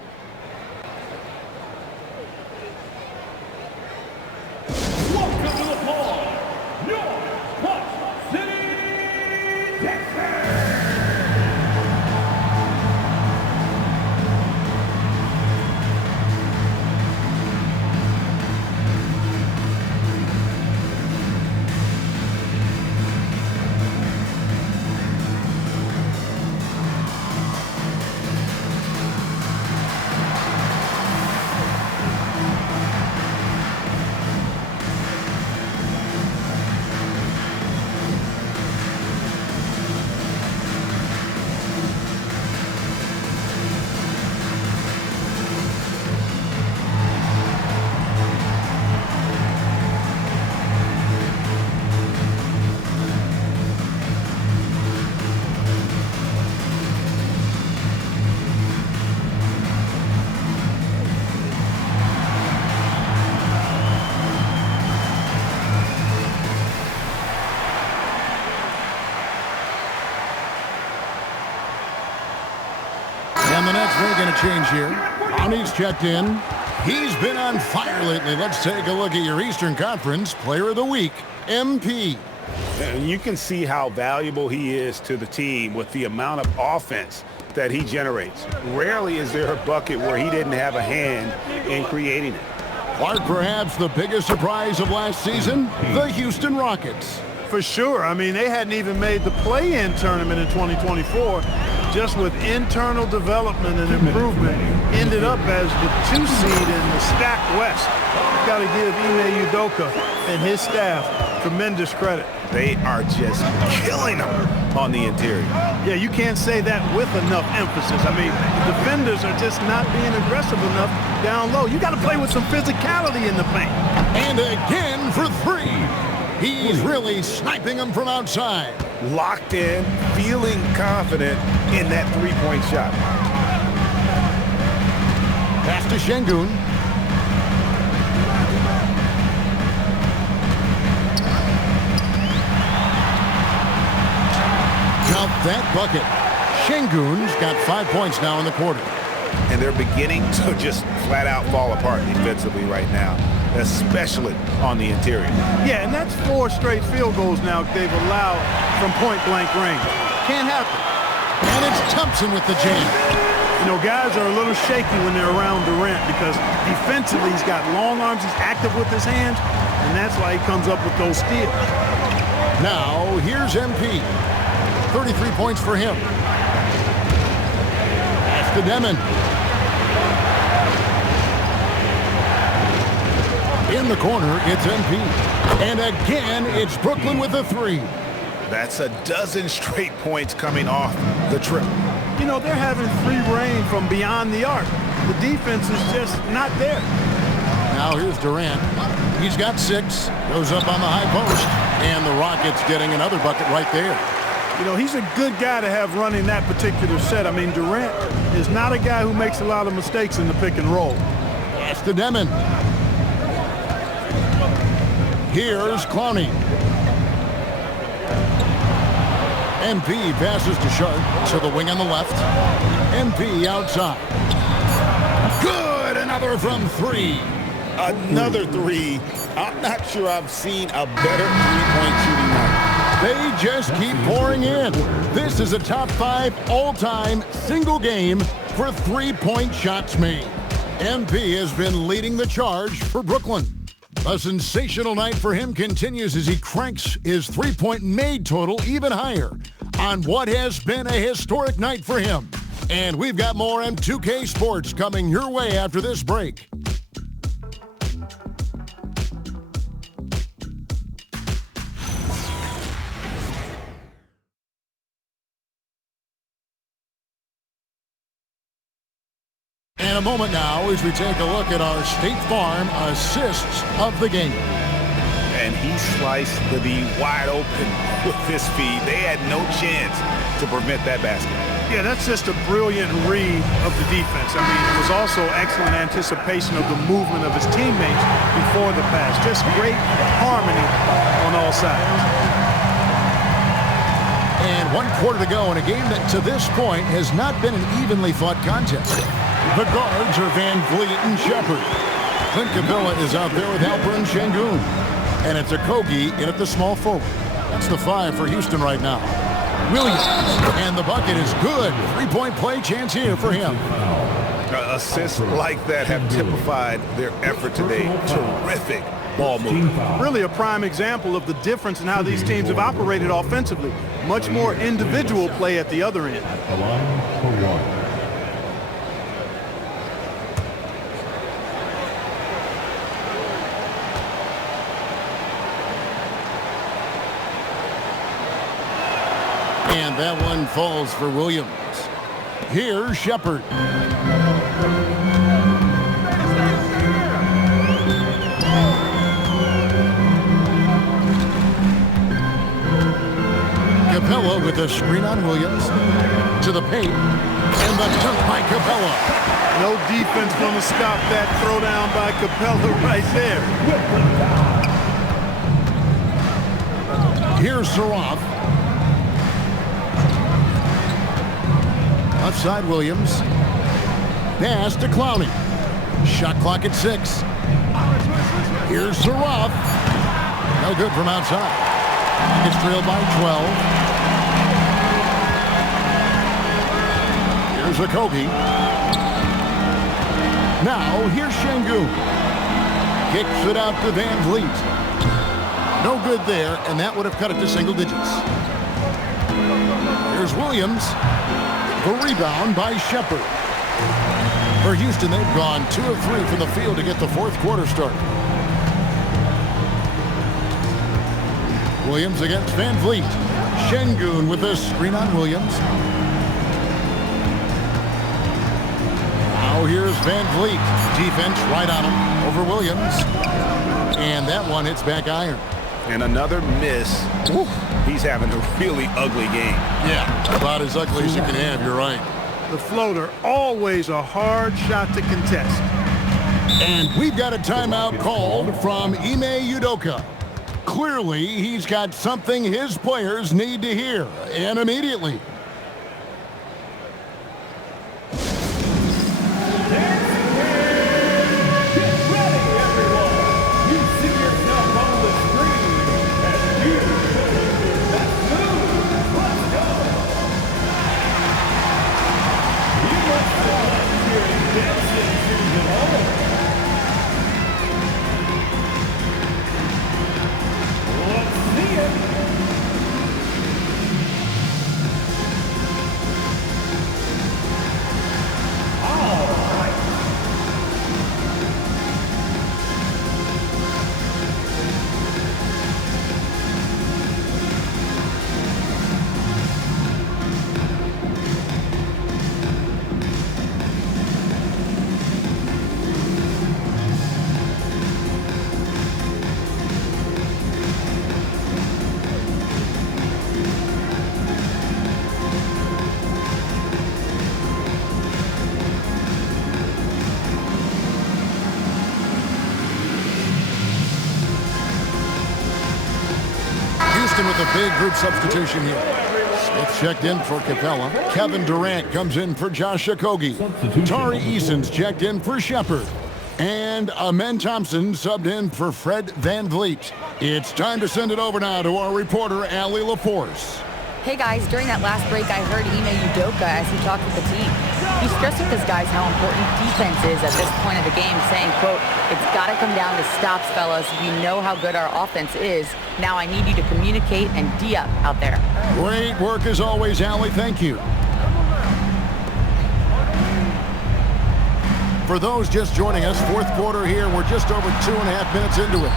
And the Nets making a change here. Ronnie's checked in. He's been on fire lately. Let's take a look at your Eastern Conference Player of the Week, MP. And you can see how valuable he is to the team with the amount of offense that he generates. Rarely is there a bucket where he didn't have a hand in creating it. Clark, perhaps the biggest surprise of last season, the Houston Rockets. For sure. I mean, they hadn't even made the play-in tournament in 2024. Just with internal development and improvement, ended up as the 2 seed in the stacked West. You've got to give Ime Udoka and his staff tremendous credit. They are just killing them on the interior. Yeah, you can't say that with enough emphasis. I mean, the defenders are just not being aggressive enough down low. You got to play with some physicality in the paint. And again for 3. He's really sniping them from outside. Locked in, feeling confident in that three-point shot. Pass to Sengun. Count that bucket. Sengun's got 5 points now in the quarter. And they're beginning to just flat out fall apart defensively right now, especially on the interior. Yeah, and that's 4 straight field goals now they've allowed from point-blank range. Can't happen. And it's Thompson with the jam. You know, guys are a little shaky when they're around Durant because defensively he's got long arms, he's active with his hands, and that's why he comes up with those steals. Now, here's MP. 33 points for him. That's to Demon. In the corner, it's MP. And again, it's Brooklyn with a 3. That's a dozen straight points coming off the trip. You know, they're having free reign from beyond the arc. The defense is just not there. Now here's Durant. He's got 6. Goes up on the high post. And the Rockets getting another bucket right there. You know, he's a good guy to have running that particular set. I mean, Durant is not a guy who makes a lot of mistakes in the pick and roll. That's to Demon. Here's Clowney. MP passes to Sharp to the wing on the left. MP outside. Good, another from 3. Another 3. I'm not sure I've seen a better three-point shooting night. They just keep pouring in. This is a top 5 all-time single game for three-point shots made. MP has been leading the charge for Brooklyn. A sensational night for him continues as he cranks his three-point made total even higher on what has been a historic night for him. And we've got more M2K Sports coming your way after this break. In a moment now as we take a look at our State Farm assists of the game. And he sliced the D wide open with his feed. They had no chance to prevent that basket. Yeah, that's just a brilliant read of the defense. I mean, it was also excellent anticipation of the movement of his teammates before the pass. Just great harmony on all sides. And 1 quarter to go in a game that to this point has not been an evenly fought contest. The guards are Van Vliet and Shepard. Clint Capella is out there with Halper and Şengün. And it's Okogie in at the small forward. That's the 5 for Houston right now. Williams, and the bucket is good. 3-point play chance here for him. Assists like that have typified their effort today. Terrific ball movement. Really a prime example of the difference in how these teams have operated offensively. Much more individual play at the other end. The line for 1. And that one falls for Williams. Here's Shepard. Capella with a screen on Williams. To the paint. And the dunk by Capella. No defense going to stop that throwdown by Capella right there. Here's Saroff. Left side Williams. Pass to Clowney. Shot clock at 6. Here's Saroff. No good from outside. It's trailed by 12. Here's Okogie. Now here's Şengün. Kicks it out to Van Vliet. No good there, and that would have cut it to single digits. Here's Williams. The rebound by Shepard. For Houston, they've gone 2 of 3 from the field to get the fourth quarter started. Williams against Van Vliet. Şengün with a screen on Williams. Now here's Van Vliet. Defense right on him over Williams. And that one hits back iron. And another miss. Ooh. He's having a really ugly game. Yeah, about as ugly as you can have, you're right. The floater, always a hard shot to contest. And we've got a timeout called from Ime Udoka. Clearly, he's got something his players need to hear, and immediately. a big group substitution here. Smith checked in for Capella. Kevin Durant comes in for Josh Okogie. Tari Eason's checked in for Shepard. And Amen Thompson subbed in for Fred Van Vliet. It's time to send it over now to our reporter, Allie LaForce. Hey guys, during that last break, I heard Ime Udoka as he talked with the team. He stressed with his guys how important defense is at this point of the game, saying, quote, "It's got to come down to stops, fellas. We know how good our offense is. Now I need you to communicate and D-up out there." Great work as always, Allie. Thank you. For those just joining us, fourth quarter here. We're just over 2.5 minutes into it.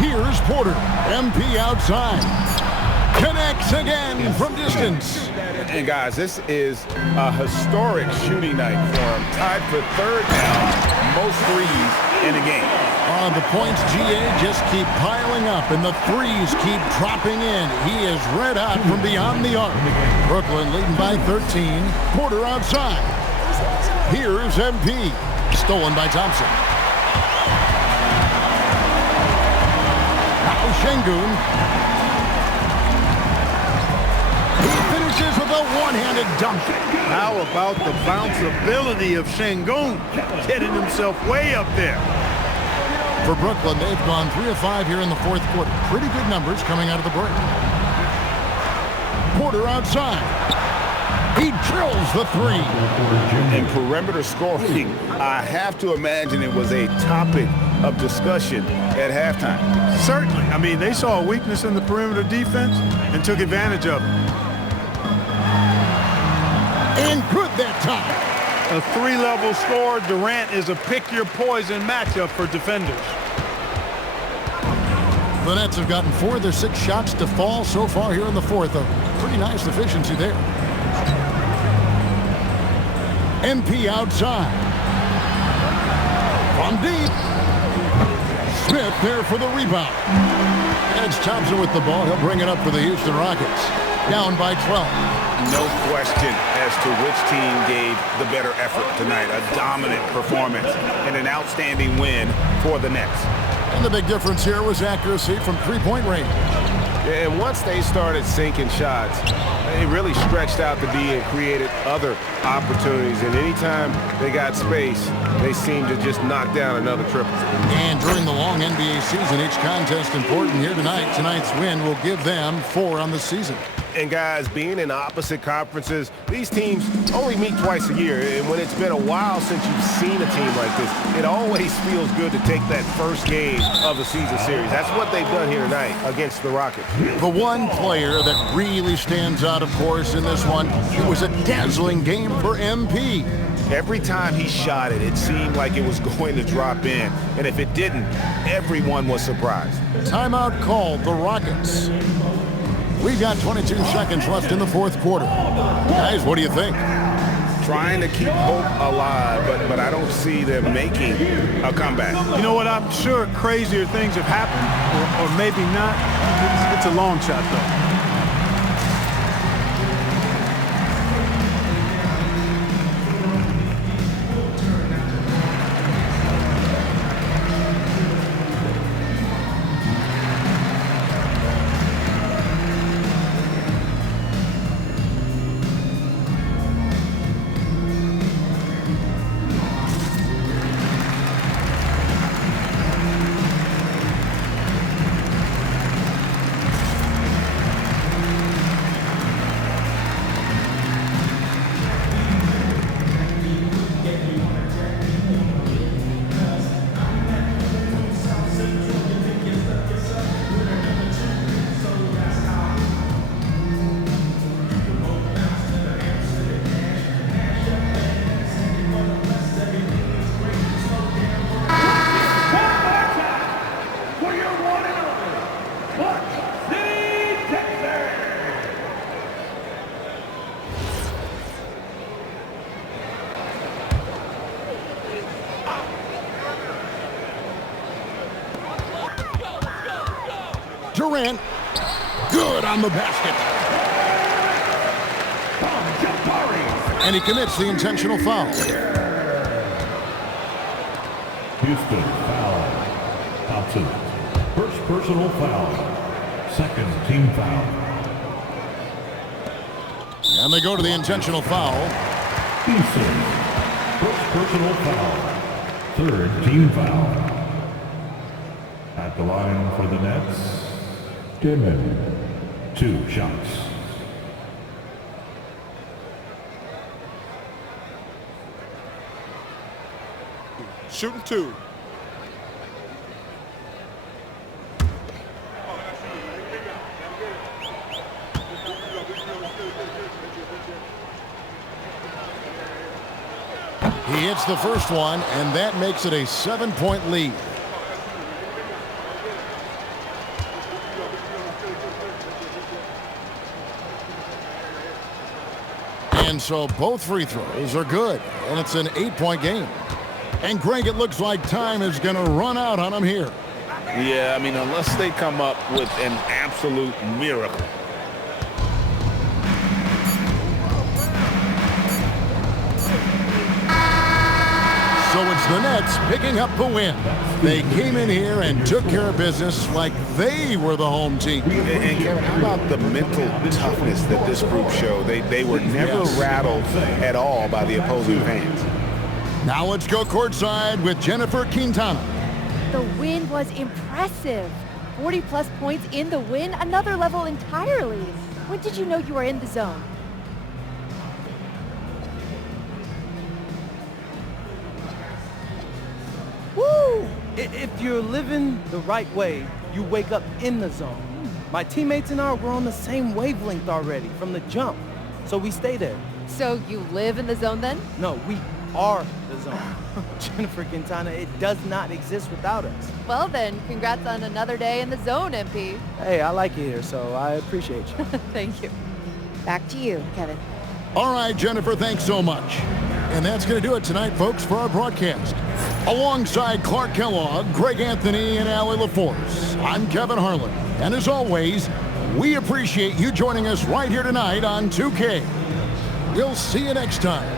Here's Porter. MP outside. Connects again from distance. And guys, this is a historic shooting night for him. Tied for third now, most threes in the game. The points, GA, just keep piling up, and the threes keep dropping in. He is red hot from beyond the arc. Brooklyn leading by 13. Porter outside. Here's MP. Stolen by Thompson. Now Şengün. He finishes with a one-handed dunk. How about the bounceability of Şengün, getting himself way up there. For Brooklyn, they've gone 3 of 5 here in the fourth quarter. Pretty good numbers coming out of the break. Porter outside. He drills the three. And perimeter scoring, I have to imagine it was a topic of discussion at halftime. Certainly. I mean, they saw a weakness in the perimeter defense and took advantage of it. And good that time. A 3-level score. Durant is a pick-your-poison matchup for defenders. The Nets have gotten 4 of their 6 shots to fall so far here in the fourth. A pretty nice efficiency there. MP outside. From deep. Smith there for the rebound. It's Thompson with the ball. He'll bring it up for the Houston Rockets. Down by 12. No question as to which team gave the better effort tonight. A dominant performance and an outstanding win for the Nets. And the big difference here was accuracy from three-point range. And once they started sinking shots, they really stretched out the D and created other opportunities. And anytime they got space, they seemed to just knock down another triple. And during the long NBA season, each contest important here tonight. Tonight's win will give them 4 on the season. And guys, being in opposite conferences, these teams only meet twice a year. And when it's been a while since you've seen a team like this, it always feels good to take that first game of the season series. That's what they've done here tonight against the Rockets. The one player that really stands out, of course, in this one, it was a dazzling game for MP. Every time he shot it, it seemed like it was going to drop in. And if it didn't, everyone was surprised. Timeout called the Rockets. We've got 22 seconds left in the fourth quarter. Guys, what do you think? Trying to keep hope alive, but I don't see them making a comeback. You know what? I'm sure crazier things have happened, or maybe not. It's a long shot, though. Durant, good on the basket. And he commits the intentional foul. Houston foul. Thompson. First personal foul. Second team foul. And they go to the intentional foul. Houston. First personal foul. Third team foul. At the line for the Nets, Damon. 2 shots. Shooting 2. He hits the first one, and that makes it a 7-point lead. And so both free throws are good, and it's an 8-point game. And Greg, it looks like time is going to run out on him here. Yeah, I mean, unless they come up with an absolute miracle. So it's the Nets picking up the win. They came in here and took care of business like they were the home team. And Kevin, how about the mental toughness that this group showed? They were never rattled at all by the opposing fans. Now let's go courtside with Jennifer Quintana. The win was impressive. 40-plus points in the win, another level entirely. When did you know you were in the zone? Woo! If you're living the right way, you wake up in the zone. My teammates and I were on the same wavelength already from the jump, so we stay there. So you live in the zone then? No, we are the zone. Jennifer Quintana, it does not exist without us. Well then, congrats on another day in the zone, MP. Hey, I like it here, so I appreciate you. Thank you. Back to you, Kevin. All right, Jennifer, thanks so much. And that's going to do it tonight, folks, for our broadcast. Alongside Clark Kellogg, Greg Anthony, and Allie LaForce, I'm Kevin Harlan. And as always, we appreciate you joining us right here tonight on 2K. We'll see you next time.